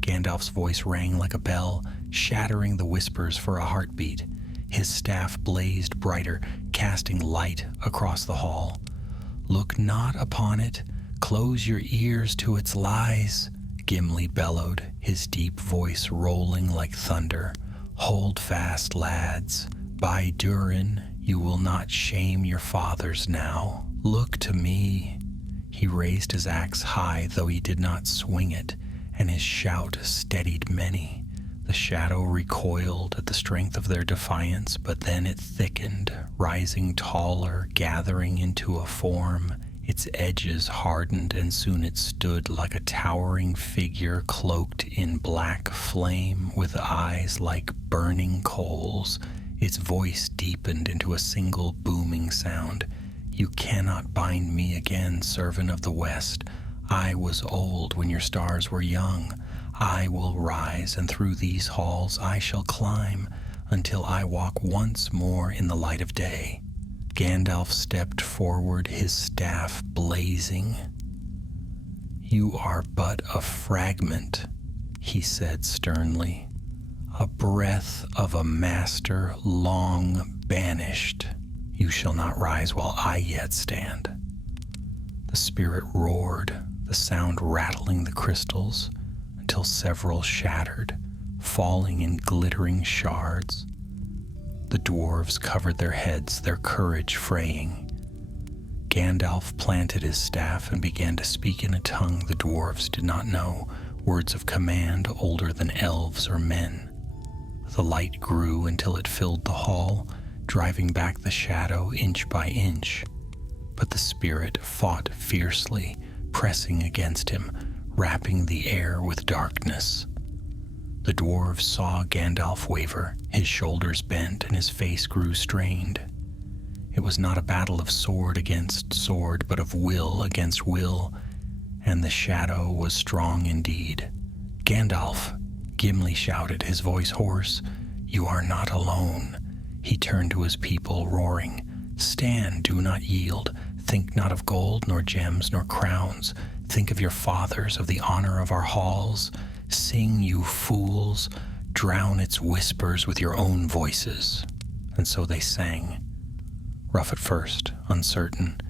Gandalf's voice rang like a bell, shattering the whispers for a heartbeat. His staff blazed brighter, casting light across the hall. "Look not upon it. Close your ears to its lies," Gimli bellowed, his deep voice rolling like thunder. "Hold fast, lads. By Durin, you will not shame your fathers now. Look to me." He raised his axe high, though he did not swing it, and his shout steadied many. The shadow recoiled at the strength of their defiance, but then it thickened, rising taller, gathering into a form. Its edges hardened, and soon it stood like a towering figure cloaked in black flame, with eyes like burning coals. Its voice deepened into a single booming sound. "You cannot bind me again, servant of the West. I was old when your stars were young. I will rise, and through these halls I shall climb, until I walk once more in the light of day." Gandalf stepped forward, his staff blazing. "You are but a fragment," he said sternly, "a breath of a master long banished. You shall not rise while I yet stand." The spirit roared, the sound rattling the crystals, until several shattered, falling in glittering shards. The dwarves covered their heads, their courage fraying. Gandalf planted his staff and began to speak in a tongue the dwarves did not know, words of command older than elves or men. The light grew until it filled the hall, driving back the shadow inch by inch. But the spirit fought fiercely, pressing against him, wrapping the air with darkness. The dwarves saw Gandalf waver, his shoulders bent and his face grew strained. It was not a battle of sword against sword, but of will against will, and the shadow was strong indeed. "Gandalf!" Gimli shouted, his voice hoarse. "You are not alone." He turned to his people, roaring, "Stand, do not yield. Think not of gold, nor gems, nor crowns. Think of your fathers, of the honor of our halls. Sing, you fools. Drown its whispers with your own voices." And so they sang. Rough at first, uncertain,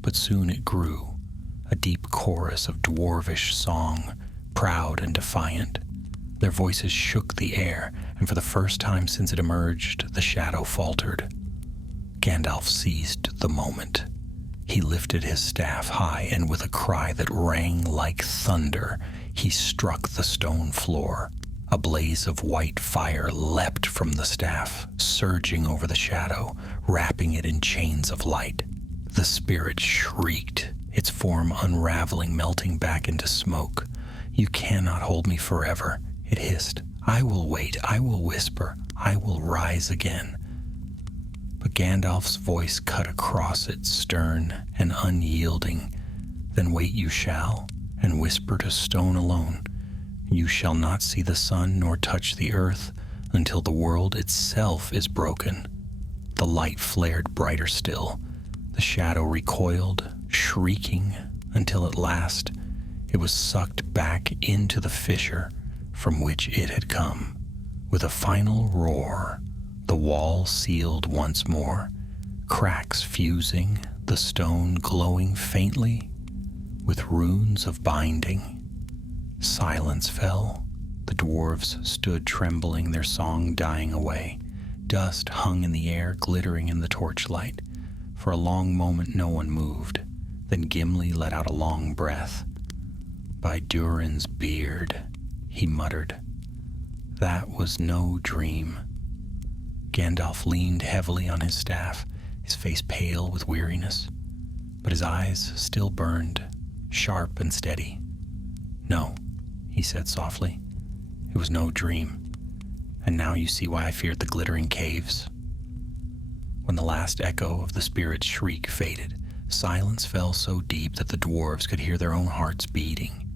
but soon it grew, a deep chorus of dwarvish song, proud and defiant. Their voices shook the air, and for the first time since it emerged, the shadow faltered. Gandalf seized the moment. He lifted his staff high, and with a cry that rang like thunder, he struck the stone floor. A blaze of white fire leapt from the staff, surging over the shadow, wrapping it in chains of light. The spirit shrieked, its form unraveling, melting back into smoke. "You cannot hold me forever," it hissed. "I will wait, I will whisper, I will rise again." But Gandalf's voice cut across it, stern and unyielding. "Then wait you shall, and whisper to stone alone. You shall not see the sun nor touch the earth until the world itself is broken." The light flared brighter still. The shadow recoiled, shrieking, until at last it was sucked back into the fissure from which it had come. With a final roar, the wall sealed once more, cracks fusing, the stone glowing faintly with runes of binding. Silence fell, The dwarves stood trembling, their song dying away. Dust hung in the air, glittering in the torchlight. For a long moment no one moved. Then Gimli let out a long breath. "By Durin's beard," he muttered. "That was no dream." Gandalf leaned heavily on his staff, his face pale with weariness, but his eyes still burned, sharp and steady. "No," he said softly, "it was no dream, and now you see why I feared the glittering caves." When the last echo of the spirit's shriek faded, silence fell so deep that the dwarves could hear their own hearts beating.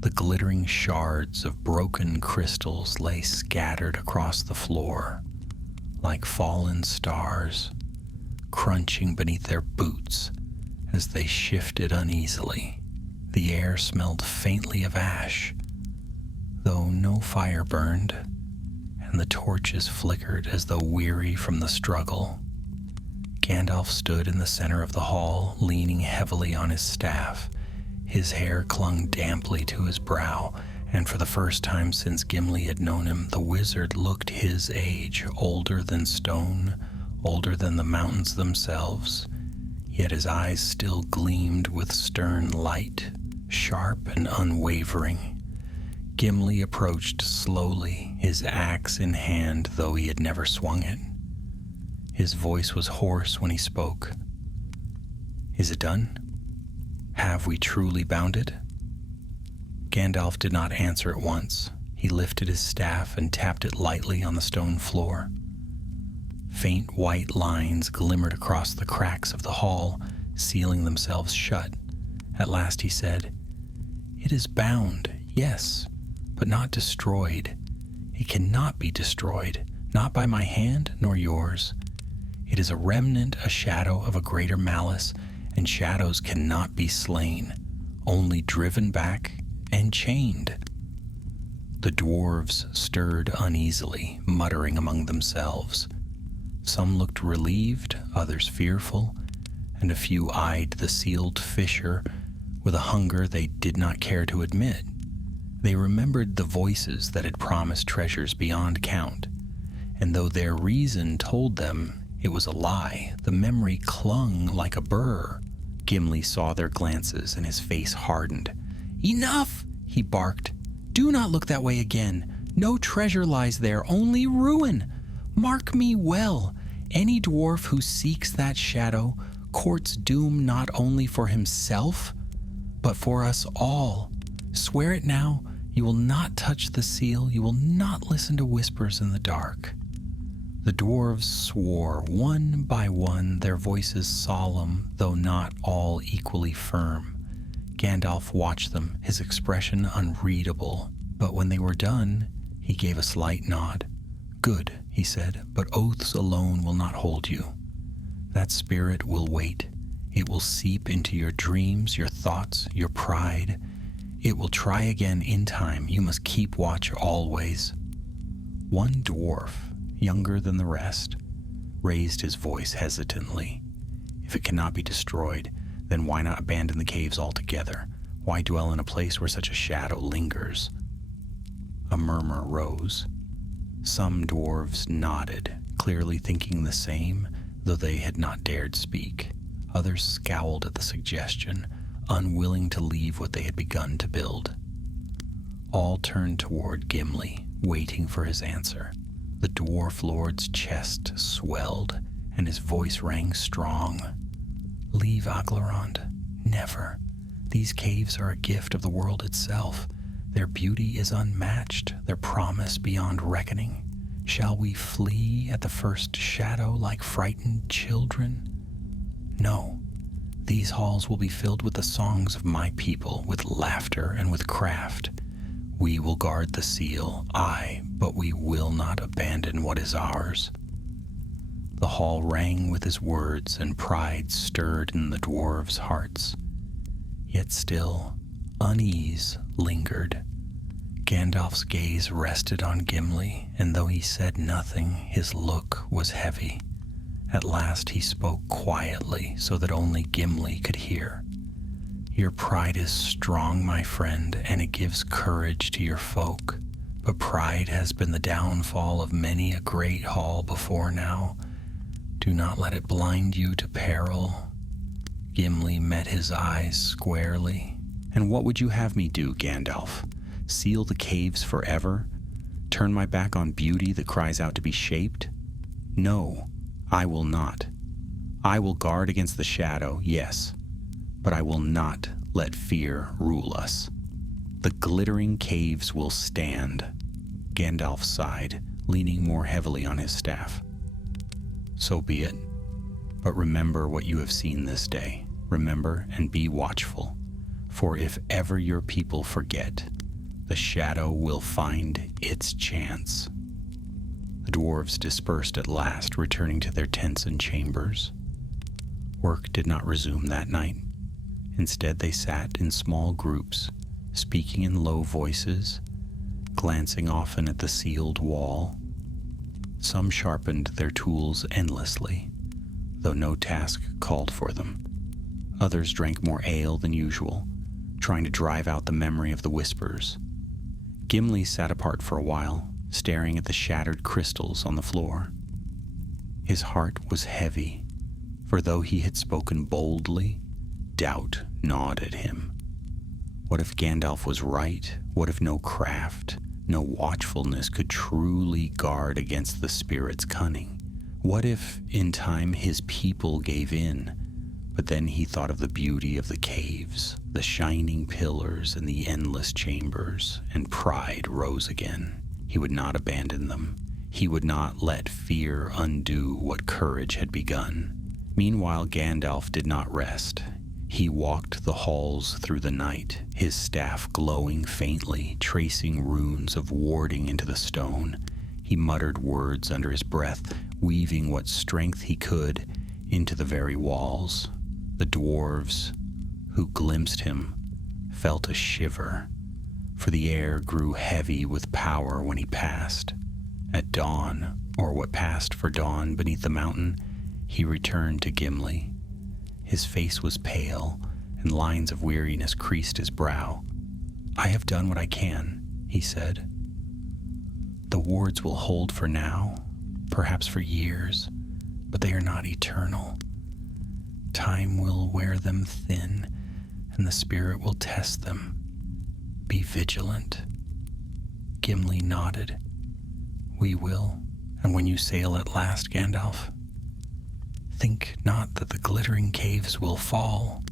The glittering shards of broken crystals lay scattered across the floor, like fallen stars, crunching beneath their boots as they shifted uneasily. The air smelled faintly of ash, though no fire burned, and the torches flickered as though weary from the struggle. Gandalf stood in the center of the hall, leaning heavily on his staff. His hair clung damply to his brow, and for the first time since Gimli had known him, the wizard looked his age, older than stone, older than the mountains themselves. Yet his eyes still gleamed with stern light, sharp and unwavering. Gimli approached slowly, his axe in hand, though he had never swung it. His voice was hoarse when he spoke. "Is it done? Have we truly bound it?" Gandalf did not answer at once. He lifted his staff and tapped it lightly on the stone floor. Faint white lines glimmered across the cracks of the hall, sealing themselves shut. At last he said, "It is bound, yes, but not destroyed. It cannot be destroyed, not by my hand nor yours. It is a remnant, a shadow of a greater malice, and shadows cannot be slain, only driven back and chained." The dwarves stirred uneasily, muttering among themselves. Some looked relieved, others fearful, and a few eyed the sealed fissure with a hunger they did not care to admit. They remembered the voices that had promised treasures beyond count, and though their reason told them it was a lie, the memory clung like a burr. Gimli saw their glances, and his face hardened. "Enough!" he barked. "Do not look that way again. No treasure lies there, only ruin. Mark me well. Any dwarf who seeks that shadow courts doom not only for himself, but for us all. Swear it now. You will not touch the seal. You will not listen to whispers in the dark." The dwarves swore, one by one, their voices solemn, though not all equally firm. Gandalf watched them, his expression unreadable, but when they were done, he gave a slight nod. "Good," he said, "but oaths alone will not hold you. That spirit will wait. It will seep into your dreams, your thoughts, your pride. It will try again in time. You must keep watch always." One dwarf, younger than the rest, raised his voice hesitantly. "If it cannot be destroyed, then why not abandon the caves altogether? Why dwell in a place where such a shadow lingers?" A murmur rose. Some dwarves nodded, clearly thinking the same, though they had not dared speak. Others scowled at the suggestion, unwilling to leave what they had begun to build. All turned toward Gimli, waiting for his answer. The dwarf lord's chest swelled, and his voice rang strong. "Leave Aglarond. Never. These caves are a gift of the world itself. Their beauty is unmatched, their promise beyond reckoning. Shall we flee at the first shadow like frightened children? No. These halls will be filled with the songs of my people, with laughter and with craft. We will guard the seal, aye, but we will not abandon what is ours." The hall rang with his words, and pride stirred in the dwarves' hearts. Yet still, unease lingered. Gandalf's gaze rested on Gimli, and though he said nothing, his look was heavy. At last he spoke quietly, so that only Gimli could hear. Your pride is strong, my friend, and it gives courage to your folk. But pride has been the downfall of many a great hall before now. Do not let it blind you to peril. Gimli met his eyes squarely. And what would you have me do, Gandalf? Seal the caves forever? Turn my back on beauty that cries out to be shaped? No, I will not. I will guard against the shadow, yes, but I will not let fear rule us. The glittering caves will stand. Gandalf sighed, leaning more heavily on his staff. So be it. But remember what you have seen this day. Remember and be watchful. For if ever your people forget, the shadow will find its chance. The dwarves dispersed at last, returning to their tents and chambers. Work did not resume that night. Instead, they sat in small groups, speaking in low voices, glancing often at the sealed wall. Some sharpened their tools endlessly, though no task called for them. Others drank more ale than usual, trying to drive out the memory of the whispers. Gimli sat apart for a while, staring at the shattered crystals on the floor. His heart was heavy, for though he had spoken boldly, doubt gnawed at him. What if Gandalf was right? What if no craft, no watchfulness could truly guard against the spirit's cunning? What if, in time, his people gave in? But then he thought of the beauty of the caves, the shining pillars and the endless chambers, and pride rose again. He would not abandon them. He would not let fear undo what courage had begun. Meanwhile, Gandalf did not rest. He walked the halls through the night, his staff glowing faintly, tracing runes of warding into the stone. He muttered words under his breath, weaving what strength he could into the very walls. The dwarves, who glimpsed him, felt a shiver, for the air grew heavy with power when he passed. At dawn, or what passed for dawn beneath the mountain, he returned to Gimli. His face was pale, and lines of weariness creased his brow. "I have done what I can," he said. "The wards will hold for now, perhaps for years, but they are not eternal. Time will wear them thin, and the spirit will test them. Be vigilant." Gimli nodded. "We will. And when you sail at last, Gandalf, think not that the glittering caves will fall.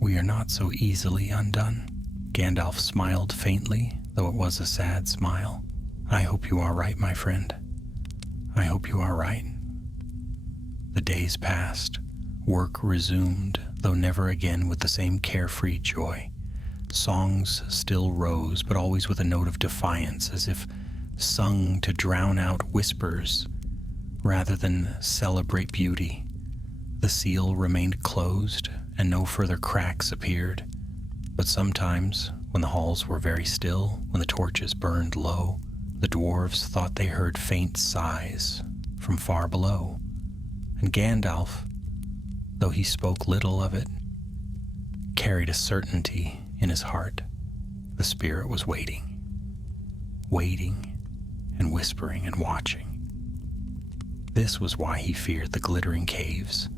We are not so easily undone." Gandalf smiled faintly, though it was a sad smile. "I hope you are right, my friend. I hope you are right." The days passed. Work resumed, though never again with the same carefree joy. Songs still rose, but always with a note of defiance, as if sung to drown out whispers rather than celebrate beauty. The seal remained closed, and no further cracks appeared. But sometimes, when the halls were very still, when the torches burned low, the dwarves thought they heard faint sighs from far below. And Gandalf, though he spoke little of it, carried a certainty in his heart. The spirit was waiting and whispering and watching. This was why he feared the glittering caves.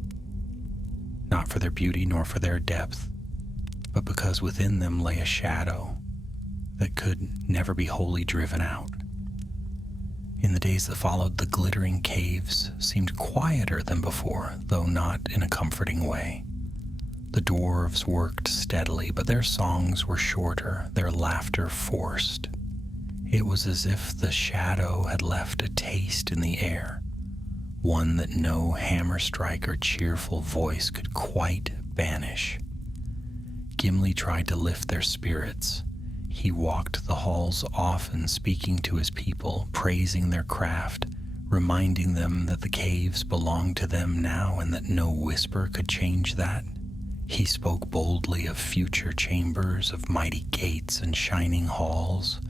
Not for their beauty nor for their depth, but because within them lay a shadow that could never be wholly driven out. In the days that followed, the glittering caves seemed quieter than before, though not in a comforting way. The dwarves worked steadily, but their songs were shorter, their laughter forced. It was as if the shadow had left a taste in the air, one that no hammer strike or cheerful voice could quite banish. Gimli tried to lift their spirits. He walked the halls often, speaking to his people, praising their craft, reminding them that the caves belonged to them now and that no whisper could change that. He spoke boldly of future chambers, of mighty gates and shining halls,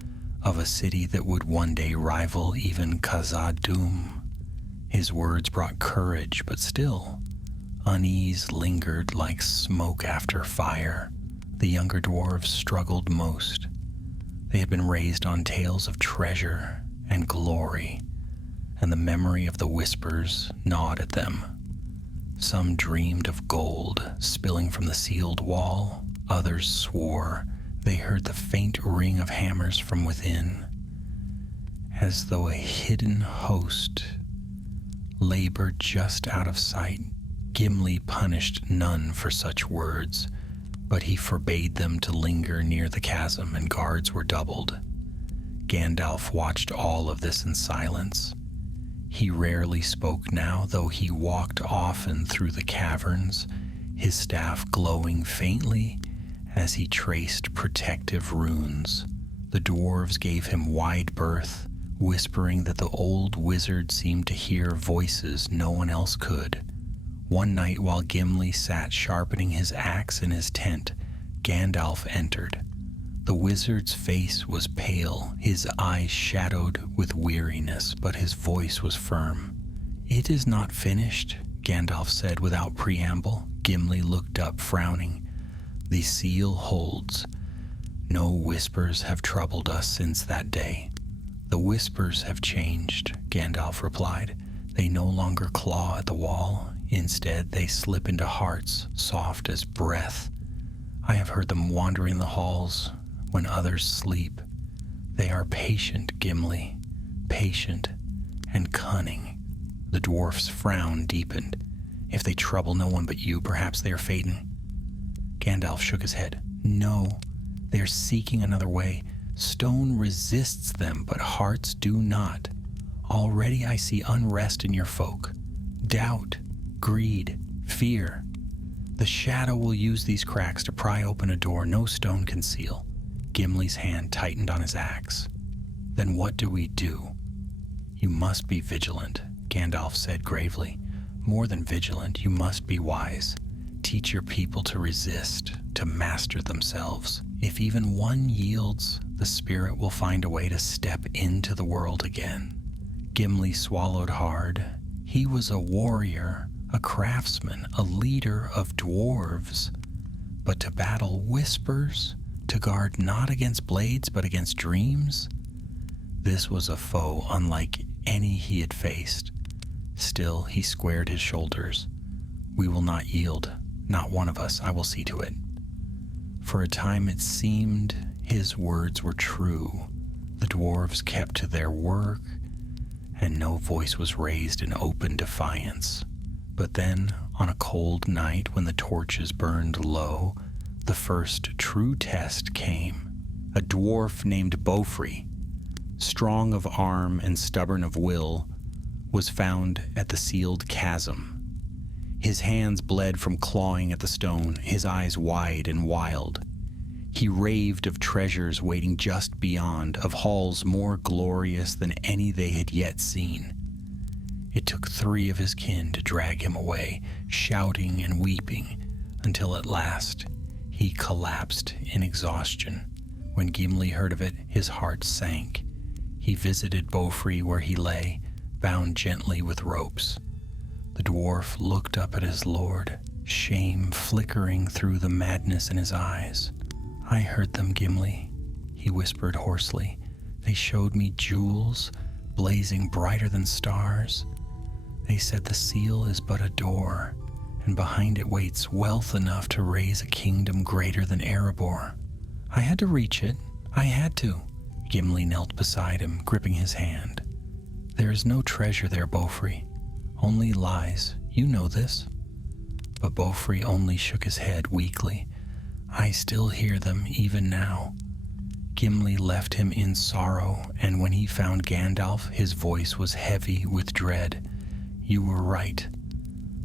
of a city that would one day rival even Khazad-dûm. His words brought courage, but still, unease lingered like smoke after fire. The younger dwarves struggled most. They had been raised on tales of treasure and glory, and the memory of the whispers gnawed at them. Some dreamed of gold spilling from the sealed wall. Others swore they heard the faint ring of hammers from within, as though a hidden host labored just out of sight. Gimli punished none for such words, but he forbade them to linger near the chasm, and guards were doubled. Gandalf watched all of this in silence. He rarely spoke now, though he walked often through the caverns, his staff glowing faintly as he traced protective runes. The dwarves gave him wide berth, whispering that the old wizard seemed to hear voices no one else could. One night, while Gimli sat sharpening his axe in his tent, Gandalf entered. The wizard's face was pale, his eyes shadowed with weariness, but his voice was firm. "It is not finished," Gandalf said without preamble. Gimli looked up, frowning. "The seal holds. No whispers have troubled us since that day." "The whispers have changed," Gandalf replied. "They no longer claw at the wall. Instead, they slip into hearts, soft as breath. I have heard them wandering the halls when others sleep. They are patient, Gimli, patient and cunning." The dwarf's frown deepened. "If they trouble no one but you, perhaps they are Phaeton." Gandalf shook his head. "No, they are seeking another way. Stone resists them, but hearts do not. Already I see unrest in your folk. Doubt, greed, fear. The shadow will use these cracks to pry open a door no stone can seal." Gimli's hand tightened on his axe. "Then what do we do?" "You must be vigilant," Gandalf said gravely. "More than vigilant, you must be wise. Teach your people to resist, to master themselves. If even one yields, the spirit will find a way to step into the world again." Gimli swallowed hard. He was a warrior, a craftsman, a leader of dwarves. But to battle whispers, to guard not against blades but against dreams, this was a foe unlike any he had faced. Still, he squared his shoulders. "We will not yield, not one of us. I will see to it." For a time it seemed his words were true. The dwarves kept to their work, and no voice was raised in open defiance. But then, on a cold night when the torches burned low, the first true test came. A dwarf named Bofri, strong of arm and stubborn of will, was found at the sealed chasm. His hands bled from clawing at the stone, his eyes wide and wild. He raved of treasures waiting just beyond, of halls more glorious than any they had yet seen. It took 3 of his kin to drag him away, shouting and weeping, until at last he collapsed in exhaustion. When Gimli heard of it, his heart sank. He visited Bofri where he lay, bound gently with ropes. The dwarf looked up at his lord, shame flickering through the madness in his eyes. "I heard them, Gimli," he whispered hoarsely. "They showed me jewels, blazing brighter than stars. They said the seal is but a door, and behind it waits wealth enough to raise a kingdom greater than Erebor. I had to reach it. I had to." Gimli knelt beside him, gripping his hand. "There is no treasure there, Bofri. Only lies. You know this." But Bofri only shook his head weakly. "I still hear them even now." Gimli left him in sorrow, and when he found Gandalf, his voice was heavy with dread. "You were right.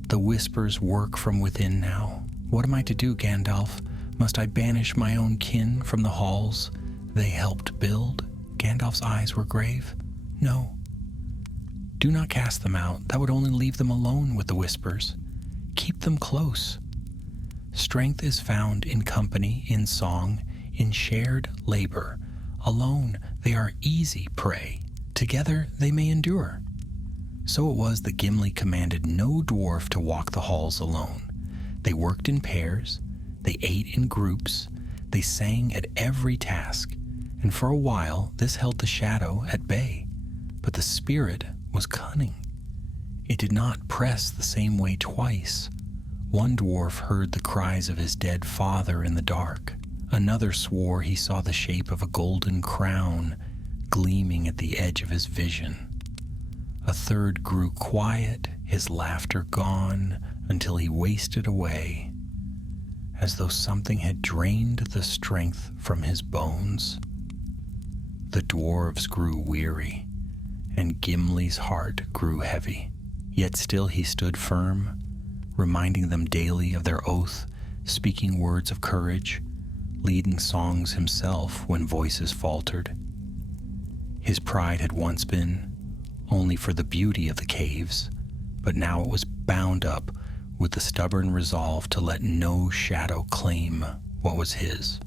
The whispers work from within now. What am I to do, Gandalf? Must I banish my own kin from the halls they helped build?" Gandalf's eyes were grave. "No. Do not cast them out. That would only leave them alone with the whispers. Keep them close. Strength is found in company, in song, in shared labor. Alone, they are easy prey. Together, they may endure." So it was that Gimli commanded no dwarf to walk the halls alone. They worked in pairs, they ate in groups, They sang at every task, and for a while this held the shadow at bay. But the spirit was cunning. It did not press the same way twice. One dwarf heard the cries of his dead father in the dark. Another swore he saw the shape of a golden crown gleaming at the edge of his vision. A third grew quiet, his laughter gone, until he wasted away, as though something had drained the strength from his bones. The dwarves grew weary, and Gimli's heart grew heavy. Yet still he stood firm, reminding them daily of their oath, speaking words of courage, leading songs himself when voices faltered. His pride had once been only for the beauty of the caves, but now it was bound up with the stubborn resolve to let no shadow claim what was his.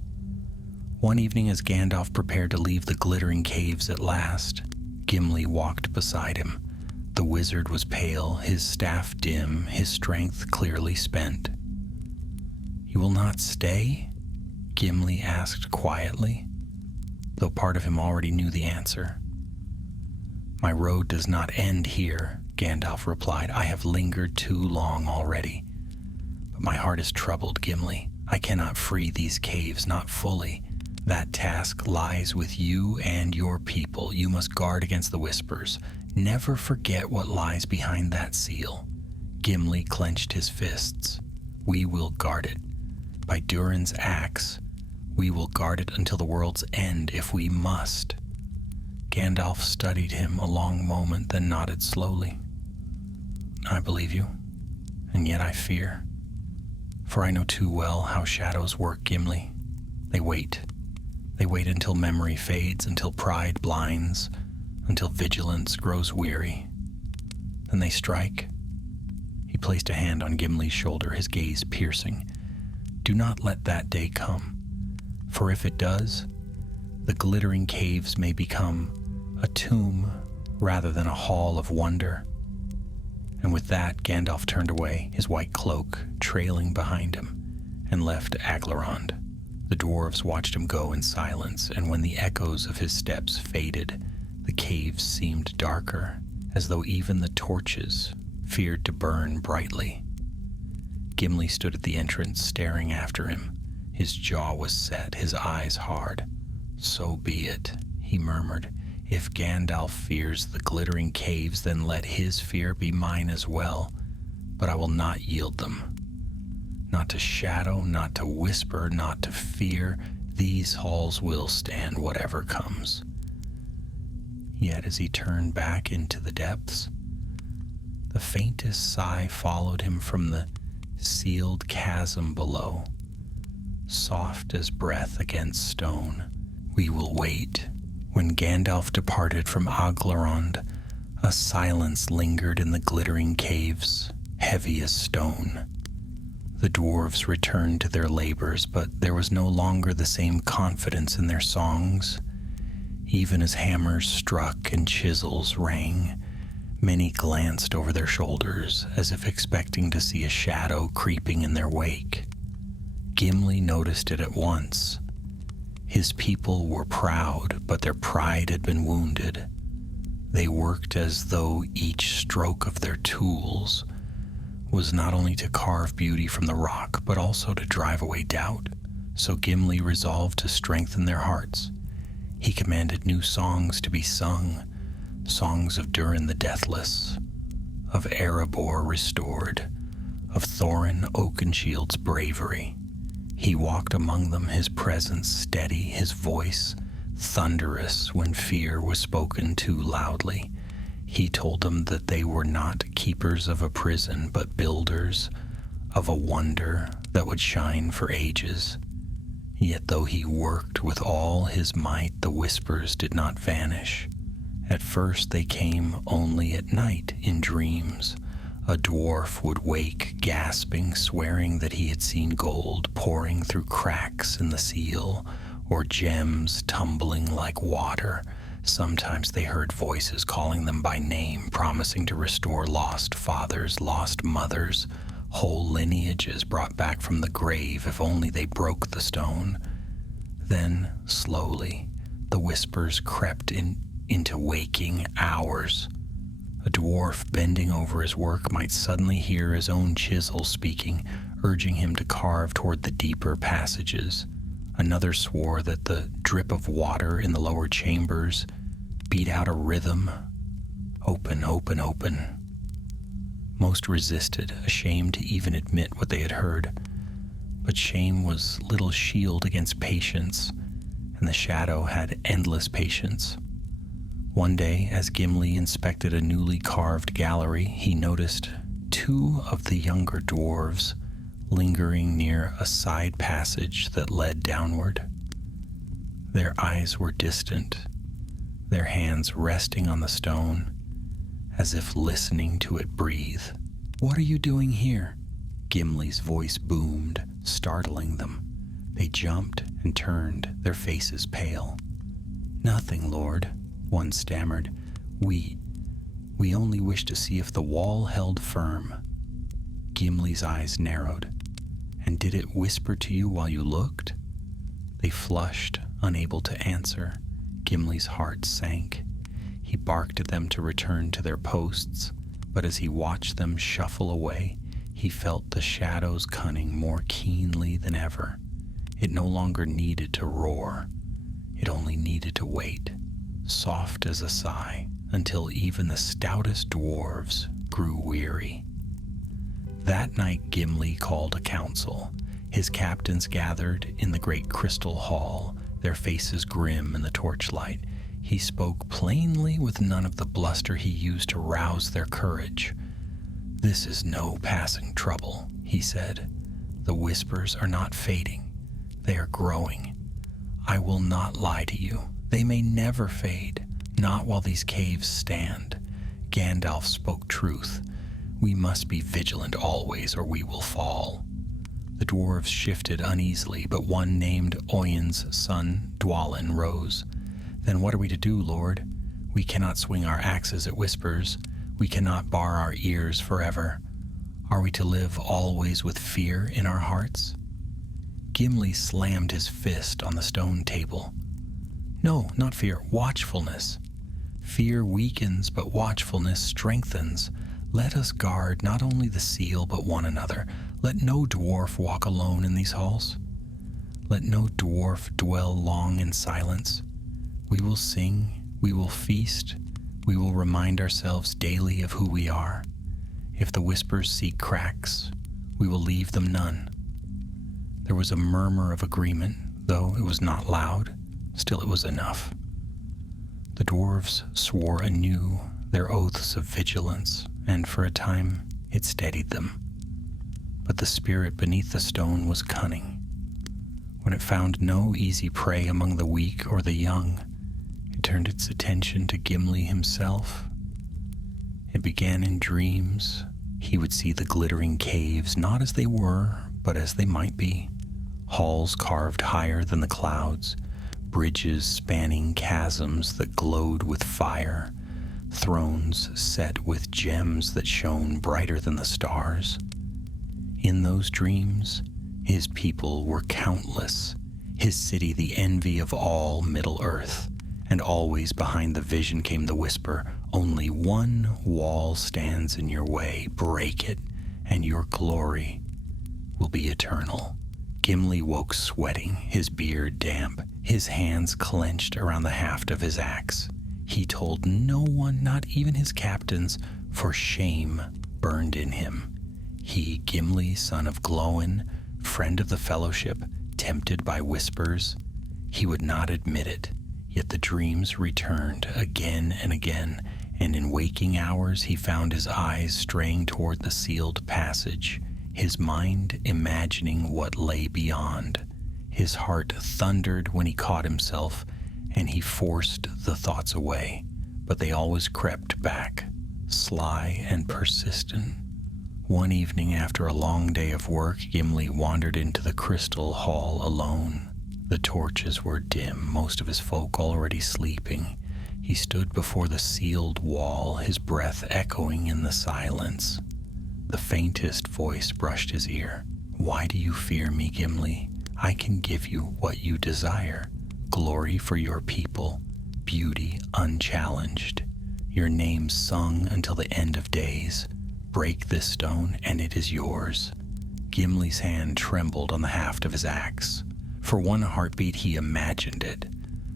One evening, as Gandalf prepared to leave the glittering caves at last, Gimli walked beside him. The wizard was pale, his staff dim, his strength clearly spent. "You will not stay?" Gimli asked quietly, though part of him already knew the answer. "My road does not end here," Gandalf replied. "I have lingered too long already. But my heart is troubled, Gimli. I cannot free these caves, not fully. That task lies with you and your people. You must guard against the whispers. Never forget what lies behind that seal." Gimli clenched his fists. "We will guard it. By Durin's axe, we will guard it until the world's end if we must." Gandalf studied him a long moment, then nodded slowly. "I believe you, and yet I fear. For I know too well how shadows work, Gimli. They wait. They wait until memory fades, until pride blinds, until vigilance grows weary. Then they strike." He placed a hand on Gimli's shoulder, his gaze piercing. "Do not let that day come, for if it does, the glittering caves may become a tomb rather than a hall of wonder." And with that, Gandalf turned away, his white cloak trailing behind him, and left Aglarond. The dwarves watched him go in silence, and when the echoes of his steps faded, the caves seemed darker, as though even the torches feared to burn brightly. Gimli stood at the entrance, staring after him. His jaw was set, his eyes hard. "So be it," he murmured. "If Gandalf fears the glittering caves, then let his fear be mine as well. But I will not yield them. Not to shadow, not to whisper, not to fear. These halls will stand whatever comes." Yet as he turned back into the depths, the faintest sigh followed him from the sealed chasm below, soft as breath against stone. "We will wait." When Gandalf departed from Aglarond, a silence lingered in the glittering caves, heavy as stone. The dwarves returned to their labors, but there was no longer the same confidence in their songs. Even as hammers struck and chisels rang, many glanced over their shoulders, as if expecting to see a shadow creeping in their wake. Gimli noticed it at once. His people were proud, but their pride had been wounded. They worked as though each stroke of their tools was not only to carve beauty from the rock, but also to drive away doubt. So Gimli resolved to strengthen their hearts. He commanded new songs to be sung, songs of Durin the Deathless, of Erebor restored, of Thorin Oakenshield's bravery. He walked among them, his presence steady, his voice thunderous when fear was spoken too loudly. He told them that they were not keepers of a prison, but builders of a wonder that would shine for ages. Yet though he worked with all his might, the whispers did not vanish. At first they came only at night in dreams. A dwarf would wake, gasping, swearing that he had seen gold pouring through cracks in the seal, or gems tumbling like water. Sometimes they heard voices calling them by name, promising to restore lost fathers, lost mothers, whole lineages brought back from the grave if only they broke the stone. Then, slowly, the whispers crept into waking hours. A dwarf bending over his work might suddenly hear his own chisel speaking, urging him to carve toward the deeper passages. Another swore that the drip of water in the lower chambers beat out a rhythm. Open, open, open. Most resisted, ashamed to even admit what they had heard. But shame was little shield against patience, and the shadow had endless patience. One day, as Gimli inspected a newly carved gallery, he noticed 2 of the younger dwarves lingering near a side passage that led downward. Their eyes were distant, their hands resting on the stone, as if listening to it breathe. "What are you doing here?" Gimli's voice boomed, startling them. They jumped and turned, their faces pale. "Nothing, Lord," one stammered. We only wish to see if the wall held firm." Gimli's eyes narrowed. "And did it whisper to you while you looked?" They flushed, unable to answer. Gimli's heart sank. He barked at them to return to their posts, but as he watched them shuffle away, he felt the shadow's cunning more keenly than ever. It no longer needed to roar. It only needed to wait, soft as a sigh, until even the stoutest dwarves grew weary. That night Gimli called a council. His captains gathered in the great crystal hall, their faces grim in the torchlight. He spoke plainly with none of the bluster he used to rouse their courage. "This is no passing trouble," he said. "The whispers are not fading. They are growing. I will not lie to you. They may never fade, not while these caves stand. Gandalf spoke truth. We must be vigilant always, or we will fall." The dwarves shifted uneasily, but one named Oyen's son, Dwalin, rose. "Then what are we to do, Lord? We cannot swing our axes at whispers. We cannot bar our ears forever. Are we to live always with fear in our hearts?" Gimli slammed his fist on the stone table. "No, not fear, watchfulness. Fear weakens, but watchfulness strengthens. Let us guard not only the seal, but one another. Let no dwarf walk alone in these halls. Let no dwarf dwell long in silence. We will sing, we will feast, we will remind ourselves daily of who we are. If the whispers seek cracks, we will leave them none." There was a murmur of agreement, though it was not loud. Still it was enough. The dwarves swore anew their oaths of vigilance, and for a time it steadied them. But the spirit beneath the stone was cunning. When it found no easy prey among the weak or the young, it turned its attention to Gimli himself. It began in dreams. He would see the glittering caves not as they were, but as they might be. Halls carved higher than the clouds, bridges spanning chasms that glowed with fire, thrones set with gems that shone brighter than the stars. In those dreams, his people were countless, his city the envy of all Middle-earth, and always behind the vision came the whisper, "Only one wall stands in your way, break it, and your glory will be eternal." Gimli woke sweating, his beard damp, his hands clenched around the haft of his axe. He told no one, not even his captains, for shame burned in him. He, Gimli, son of Glóin, friend of the Fellowship, tempted by whispers, he would not admit it, yet the dreams returned again and again, and in waking hours he found his eyes straying toward the sealed passage, his mind imagining what lay beyond. His heart thundered when he caught himself, and he forced the thoughts away, but they always crept back, sly and persistent. One evening after a long day of work, Gimli wandered into the crystal hall alone. The torches were dim, most of his folk already sleeping. He stood before the sealed wall, his breath echoing in the silence. The faintest voice brushed his ear. "Why do you fear me, Gimli? I can give you what you desire, glory for your people, beauty unchallenged, your name sung until the end of days. Break this stone and it is yours." Gimli's hand trembled on the haft of his axe. For one heartbeat he imagined it,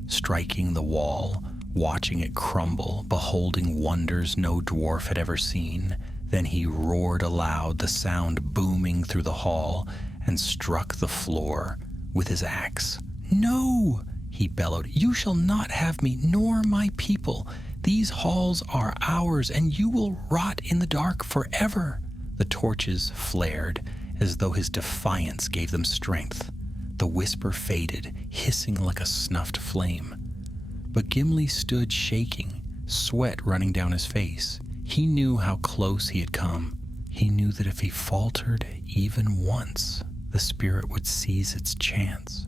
striking the wall, watching it crumble, beholding wonders no dwarf had ever seen. Then he roared aloud, the sound booming through the hall, and struck the floor with his axe. "No!" he bellowed. "You shall not have me, nor my people. These halls are ours, and you will rot in the dark forever." The torches flared, as though his defiance gave them strength. The whisper faded, hissing like a snuffed flame. But Gimli stood shaking, sweat running down his face. He knew how close he had come. He knew that if he faltered even once, the spirit would seize its chance.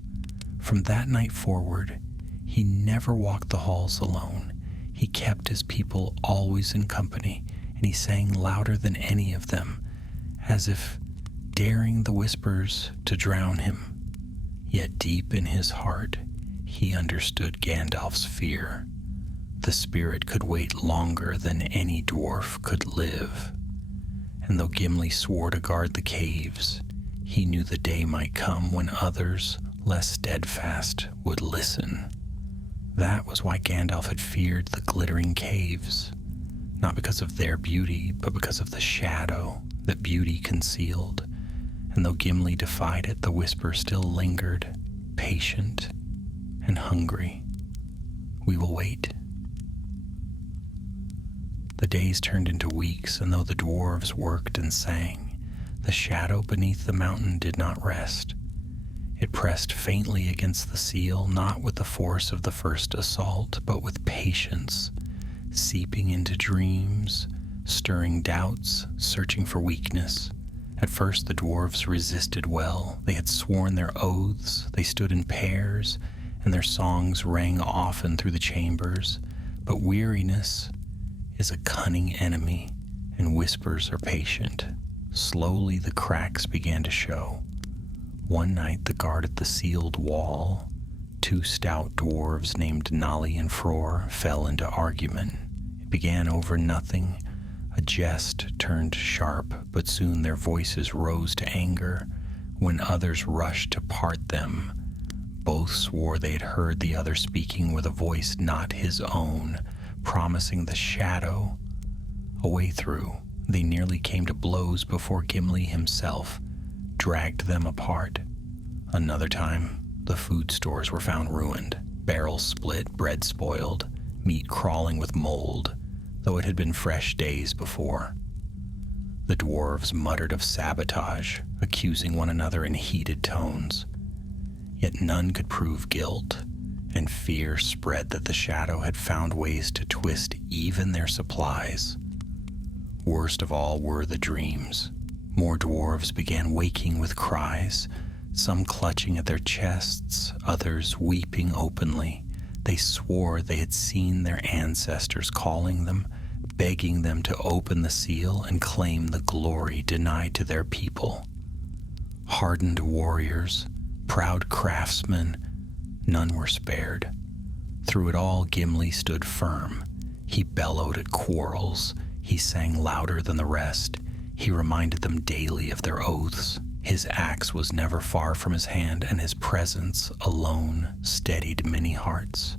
From that night forward, he never walked the halls alone. He kept his people always in company, and he sang louder than any of them, as if daring the whispers to drown him. Yet deep in his heart, he understood Gandalf's fear. The spirit could wait longer than any dwarf could live. And though Gimli swore to guard the caves, he knew the day might come when others, less steadfast, would listen. That was why Gandalf had feared the glittering caves, not because of their beauty, but because of the shadow that beauty concealed. And though Gimli defied it, the whisper still lingered, patient and hungry. "We will wait." The days turned into weeks, and though the dwarves worked and sang, the shadow beneath the mountain did not rest. It pressed faintly against the seal, not with the force of the first assault, but with patience, seeping into dreams, stirring doubts, searching for weakness. At first the dwarves resisted well. They had sworn their oaths, they stood in pairs, and their songs rang often through the chambers. But weariness is a cunning enemy, and whispers are patient. Slowly the cracks began to show. One night the guard at the sealed wall, two stout dwarves named Nali and Fror, fell into argument. It began over nothing. A jest turned sharp, but soon their voices rose to anger. When others rushed to part them, both swore they had heard the other speaking with a voice not his own, promising the shadow a way through. They nearly came to blows before Gimli himself dragged them apart. Another time, the food stores were found ruined, barrels split, bread spoiled, meat crawling with mold, though it had been fresh days before. The dwarves muttered of sabotage, accusing one another in heated tones. Yet none could prove guilt, and fear spread that the shadow had found ways to twist even their supplies. Worst of all were the dreams. More dwarves began waking with cries, some clutching at their chests, others weeping openly. They swore they had seen their ancestors calling them, begging them to open the seal and claim the glory denied to their people. Hardened warriors, proud craftsmen, none were spared. Through it all, Gimli stood firm. He bellowed at quarrels. He sang louder than the rest. He reminded them daily of their oaths. His axe was never far from his hand, and his presence alone steadied many hearts.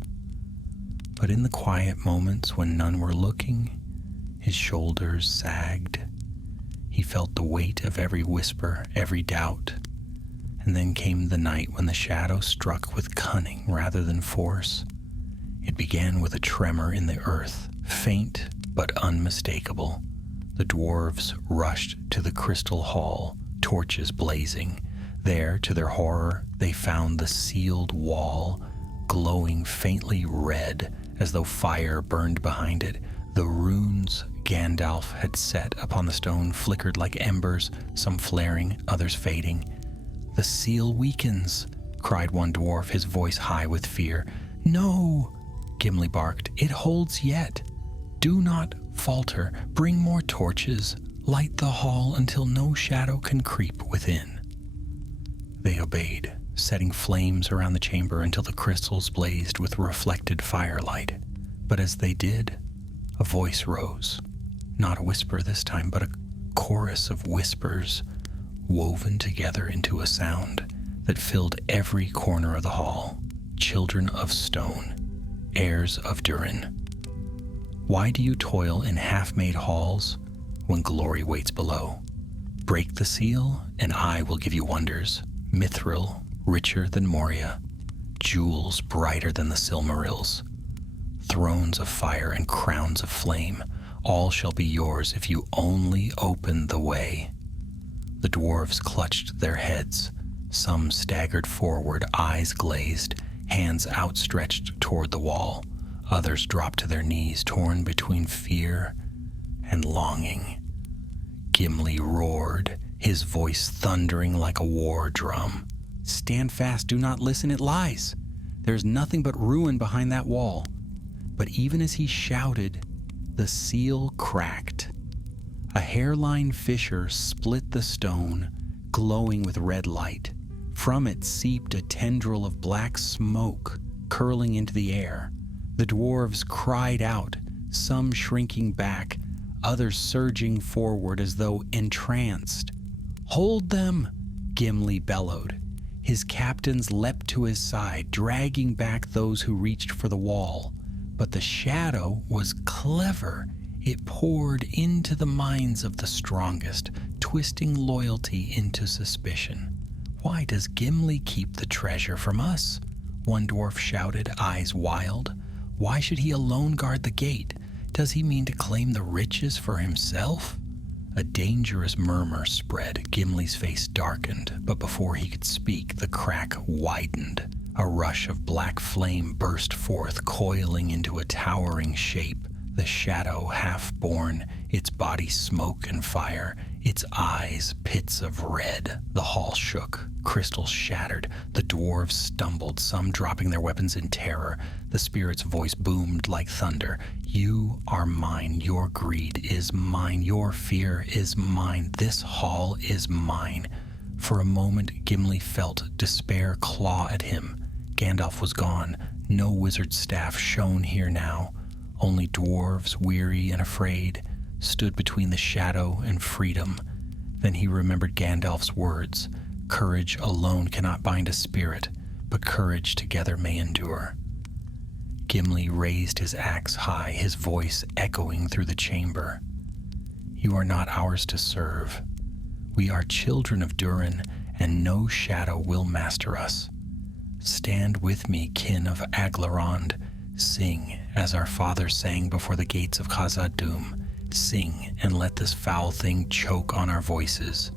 But in the quiet moments when none were looking, his shoulders sagged. He felt the weight of every whisper, every doubt. And then came the night when the shadow struck with cunning rather than force. It began with a tremor in the earth, faint but unmistakable. The dwarves rushed to the crystal hall, torches blazing. There, to their horror, they found the sealed wall, glowing faintly red as though fire burned behind it. The runes Gandalf had set upon the stone flickered like embers, some flaring, others fading. "The seal weakens," cried one dwarf, his voice high with fear. "No," Gimli barked, "it holds yet. Do not falter. Bring more torches. Light the hall until no shadow can creep within." They obeyed. setting flames around the chamber until the crystals blazed with reflected firelight. But as they did, a voice rose. Not a whisper this time, but a chorus of whispers woven together into a sound that filled every corner of the hall. Children of stone, heirs of Durin. Why do you toil in half-made halls when glory waits below? Break the seal, and I will give you wonders. Mithril, richer than Moria. Jewels brighter than the Silmarils. Thrones of fire and crowns of flame. All shall be yours if you only open the way. The dwarves clutched their heads. Some staggered forward, eyes glazed, hands outstretched toward the wall. Others dropped to their knees, torn between fear and longing. Gimli roared, his voice thundering like a war drum. "Stand fast, do not listen, it lies. There's nothing but ruin behind that wall." But even as he shouted, the seal cracked. A hairline fissure split the stone, glowing with red light. From it seeped a tendril of black smoke, curling into the air. The dwarves cried out, some shrinking back, others surging forward as though entranced. "Hold them!" Gimli bellowed. His captains leapt to his side, dragging back those who reached for the wall. But the shadow was clever. It poured into the minds of the strongest, twisting loyalty into suspicion. "Why does Gimli keep the treasure from us?" one dwarf shouted, eyes wild. "Why should he alone guard the gate? Does he mean to claim the riches for himself?" A dangerous murmur spread. Gimli's face darkened, but before he could speak, the crack widened. A rush of black flame burst forth, coiling into a towering shape. The shadow half-born, its body smoke and fire, its eyes pits of red. The hall shook, crystals shattered, the dwarves stumbled, some dropping their weapons in terror. The spirit's voice boomed like thunder. "You are mine, your greed is mine, your fear is mine, this hall is mine." For a moment, Gimli felt despair claw at him. Gandalf was gone. No wizard staff shone here now. Only dwarves, weary and afraid, stood between the shadow and freedom. Then he remembered Gandalf's words. Courage alone cannot bind a spirit, but courage together may endure. Gimli raised his axe high, his voice echoing through the chamber. "You are not ours to serve. We are children of Durin, and no shadow will master us. Stand with me, kin of Aglarond. Sing, as our fathers sang before the gates of Khazad-dûm. Sing, and let this foul thing choke on our voices."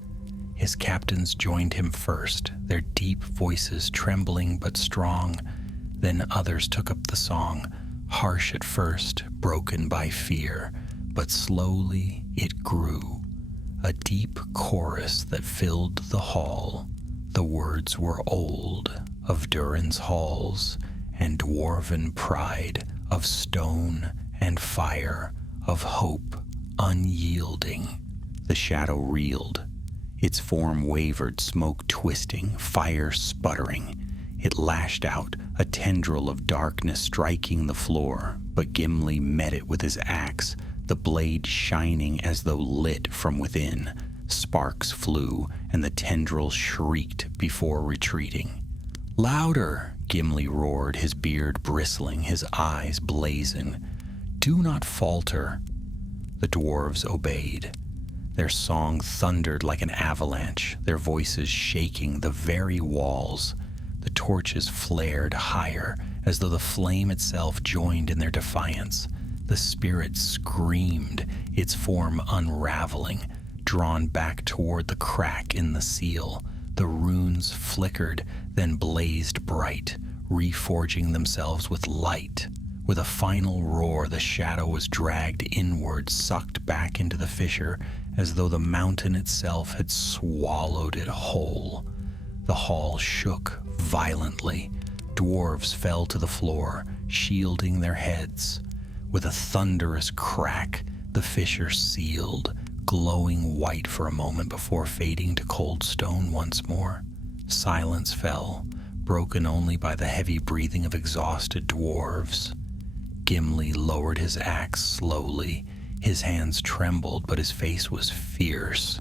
His captains joined him first, their deep voices trembling but strong. Then others took up the song, harsh at first, broken by fear, but slowly it grew. A deep chorus that filled the hall. The words were old, of Durin's halls, and dwarven pride, of stone and fire, of hope unyielding. The shadow reeled. Its form wavered, smoke twisting, fire sputtering. It lashed out, a tendril of darkness striking the floor, but Gimli met it with his axe, the blade shining as though lit from within. Sparks flew, and the tendril shrieked before retreating. "Louder!" Gimli roared, his beard bristling, his eyes blazing. "Do not falter." The dwarves obeyed. Their song thundered like an avalanche, their voices shaking the very walls. The torches flared higher, as though the flame itself joined in their defiance. The spirit screamed, its form unraveling, drawn back toward the crack in the seal. The runes flickered, then blazed bright, reforging themselves with light. With a final roar, the shadow was dragged inward, sucked back into the fissure, as though the mountain itself had swallowed it whole. The hall shook violently. Dwarves fell to the floor, shielding their heads. With a thunderous crack, the fissure sealed, glowing white for a moment before fading to cold stone once more. Silence fell, broken only by the heavy breathing of exhausted dwarves. Gimli lowered his axe slowly. His hands trembled, but his face was fierce.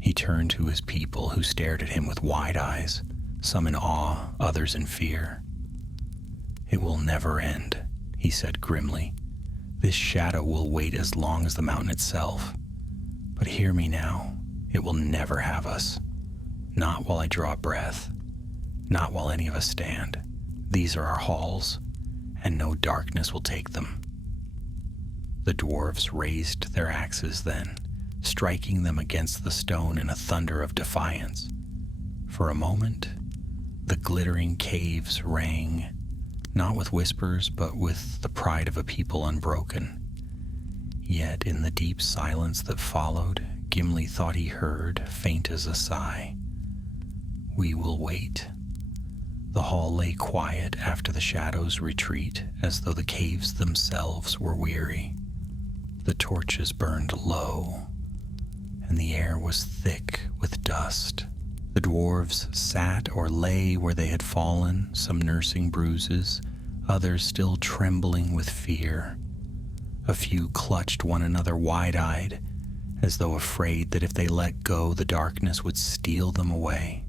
He turned to his people, who stared at him with wide eyes, some in awe, others in fear. "It will never end," he said grimly. "This shadow will wait as long as the mountain itself. But hear me now, it will never have us. Not while I draw breath. Not while any of us stand. These are our halls, and no darkness will take them." The dwarves raised their axes then, striking them against the stone in a thunder of defiance. For a moment, the glittering caves rang, not with whispers, but with the pride of a people unbroken. Yet in the deep silence that followed, Gimli thought he heard, faint as a sigh, "We will wait." The hall lay quiet after the shadows' retreat, as though the caves themselves were weary. The torches burned low, and the air was thick with dust. The dwarves sat or lay where they had fallen, some nursing bruises, others still trembling with fear. A few clutched one another wide-eyed, as though afraid that if they let go, the darkness would steal them away.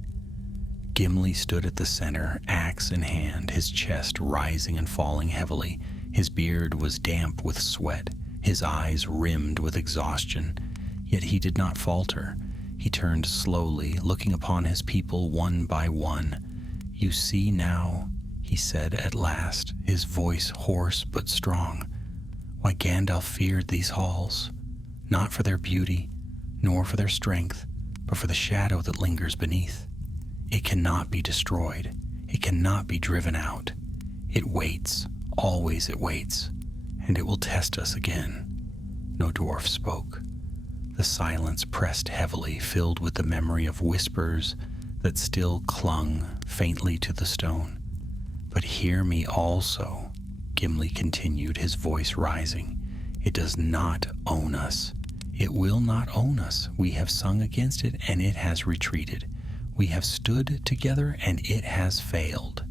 Gimli stood at the center, axe in hand, his chest rising and falling heavily. His beard was damp with sweat, his eyes rimmed with exhaustion. Yet he did not falter. He turned slowly, looking upon his people one by one. "You see now," he said at last, his voice hoarse but strong, "why Gandalf feared these halls, not for their beauty, nor for their strength, but for the shadow that lingers beneath. It cannot be destroyed. It cannot be driven out. It waits, always it waits, and it will test us again." No dwarf spoke. The silence pressed heavily, filled with the memory of whispers that still clung faintly to the stone. "But hear me also," Gimli continued, his voice rising. "It does not own us. It will not own us. We have sung against it, and it has retreated. We have stood together, and it has failed.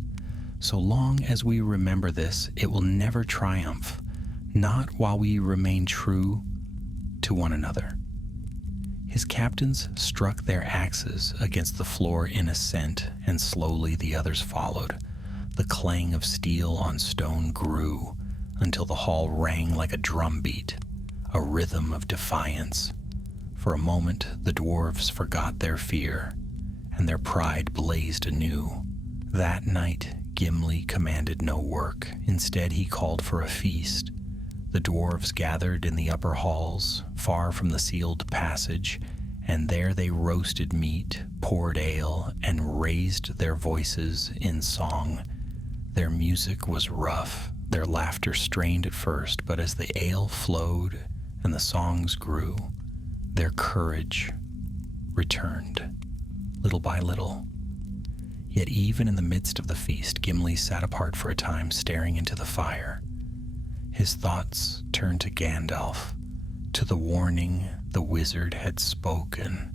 So long as we remember this, it will never triumph, not while we remain true to one another." His captains struck their axes against the floor in assent, and slowly the others followed. The clang of steel on stone grew until the hall rang like a drumbeat, a rhythm of defiance. For a moment, the dwarves forgot their fear, and their pride blazed anew. That night, Gimli commanded no work. Instead, he called for a feast. The dwarves gathered in the upper halls, far from the sealed passage, and there they roasted meat, poured ale, and raised their voices in song. Their music was rough, their laughter strained at first, but as the ale flowed and the songs grew, their courage returned, little by little. Yet even in the midst of the feast, Gimli sat apart for a time, staring into the fire. His thoughts turned to Gandalf, to the warning the wizard had spoken.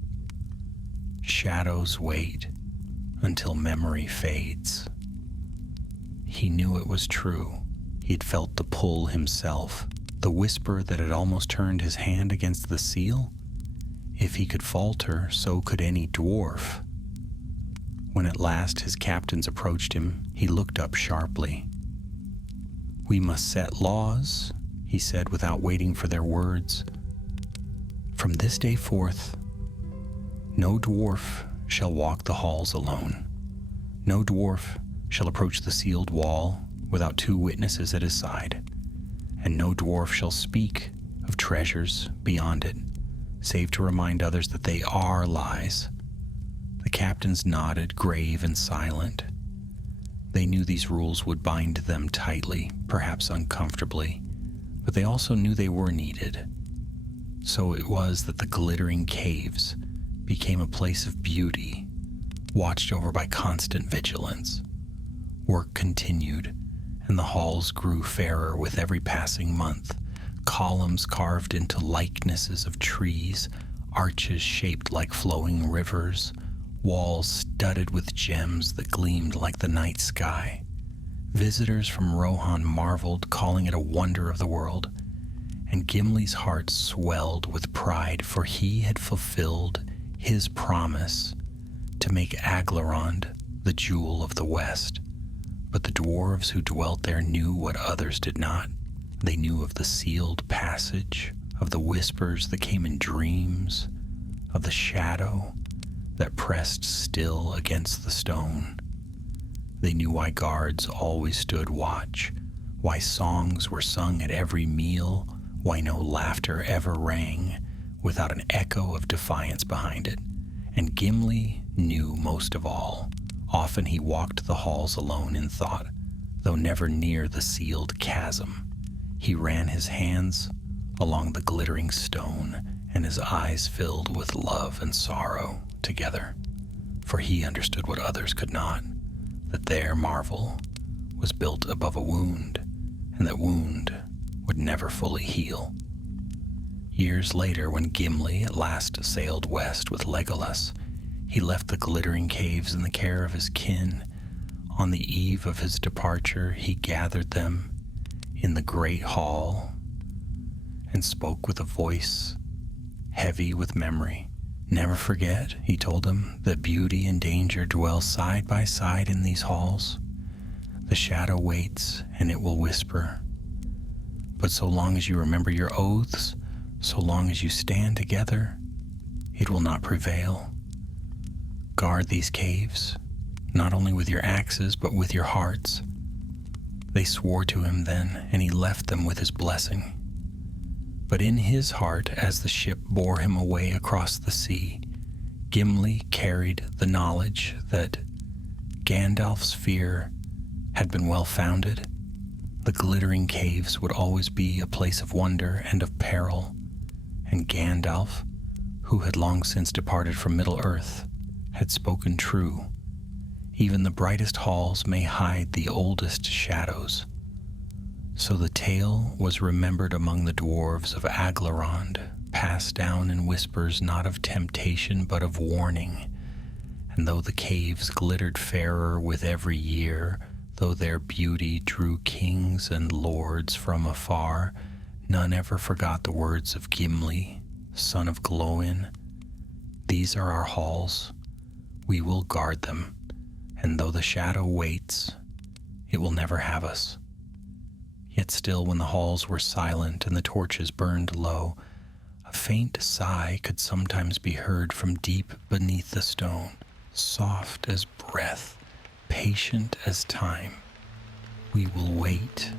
Shadows wait until memory fades. He knew it was true. He'd felt the pull himself, the whisper that had almost turned his hand against the seal. If he could falter, so could any dwarf. When at last his captains approached him, he looked up sharply. "We must set laws," he said without waiting for their words. "From this day forth, no dwarf shall walk the halls alone. No dwarf shall approach the sealed wall without 2 witnesses at his side, and no dwarf shall speak of treasures beyond it, save to remind others that they are lies." The captains nodded, grave and silent. They knew these rules would bind them tightly, perhaps uncomfortably, but they also knew they were needed. So it was that the glittering caves became a place of beauty, watched over by constant vigilance. Work continued, and the halls grew fairer with every passing month. Columns carved into likenesses of trees, arches shaped like flowing rivers, walls studded with gems that gleamed like the night sky. Visitors from Rohan marveled, calling it a wonder of the world, and Gimli's heart swelled with pride, for he had fulfilled his promise to make Aglarond the jewel of the West. But the dwarves who dwelt there knew what others did not. They knew of the sealed passage, of the whispers that came in dreams, of the shadow that pressed still against the stone. They knew why guards always stood watch, why songs were sung at every meal, why no laughter ever rang without an echo of defiance behind it. And Gimli knew most of all. Often he walked the halls alone in thought, though never near the sealed chasm. He ran his hands along the glittering stone, and his eyes filled with love and sorrow together, for he understood what others could not, that their marvel was built above a wound, and that wound would never fully heal. Years later, when Gimli at last sailed west with Legolas, he left the glittering caves in the care of his kin. On the eve of his departure, he gathered them in the great hall and spoke with a voice heavy with memory. "Never forget," he told them, "that beauty and danger dwell side by side in these halls. The shadow waits, and it will whisper. But so long as you remember your oaths, so long as you stand together, it will not prevail. Guard these caves, not only with your axes, but with your hearts." They swore to him then, and he left them with his blessing. But in his heart, as the ship bore him away across the sea, Gimli carried the knowledge that Gandalf's fear had been well founded. The glittering caves would always be a place of wonder and of peril, and Gandalf, who had long since departed from Middle-earth, had spoken true. Even the brightest halls may hide the oldest shadows. So the tale was remembered among the dwarves of Aglarond, passed down in whispers not of temptation but of warning. And though the caves glittered fairer with every year, though their beauty drew kings and lords from afar, none ever forgot the words of Gimli, son of Glóin. "These are our halls. We will guard them, and though the shadow waits, it will never have us." Yet still, when the halls were silent and the torches burned low, a faint sigh could sometimes be heard from deep beneath the stone, soft as breath, patient as time. "We will wait,"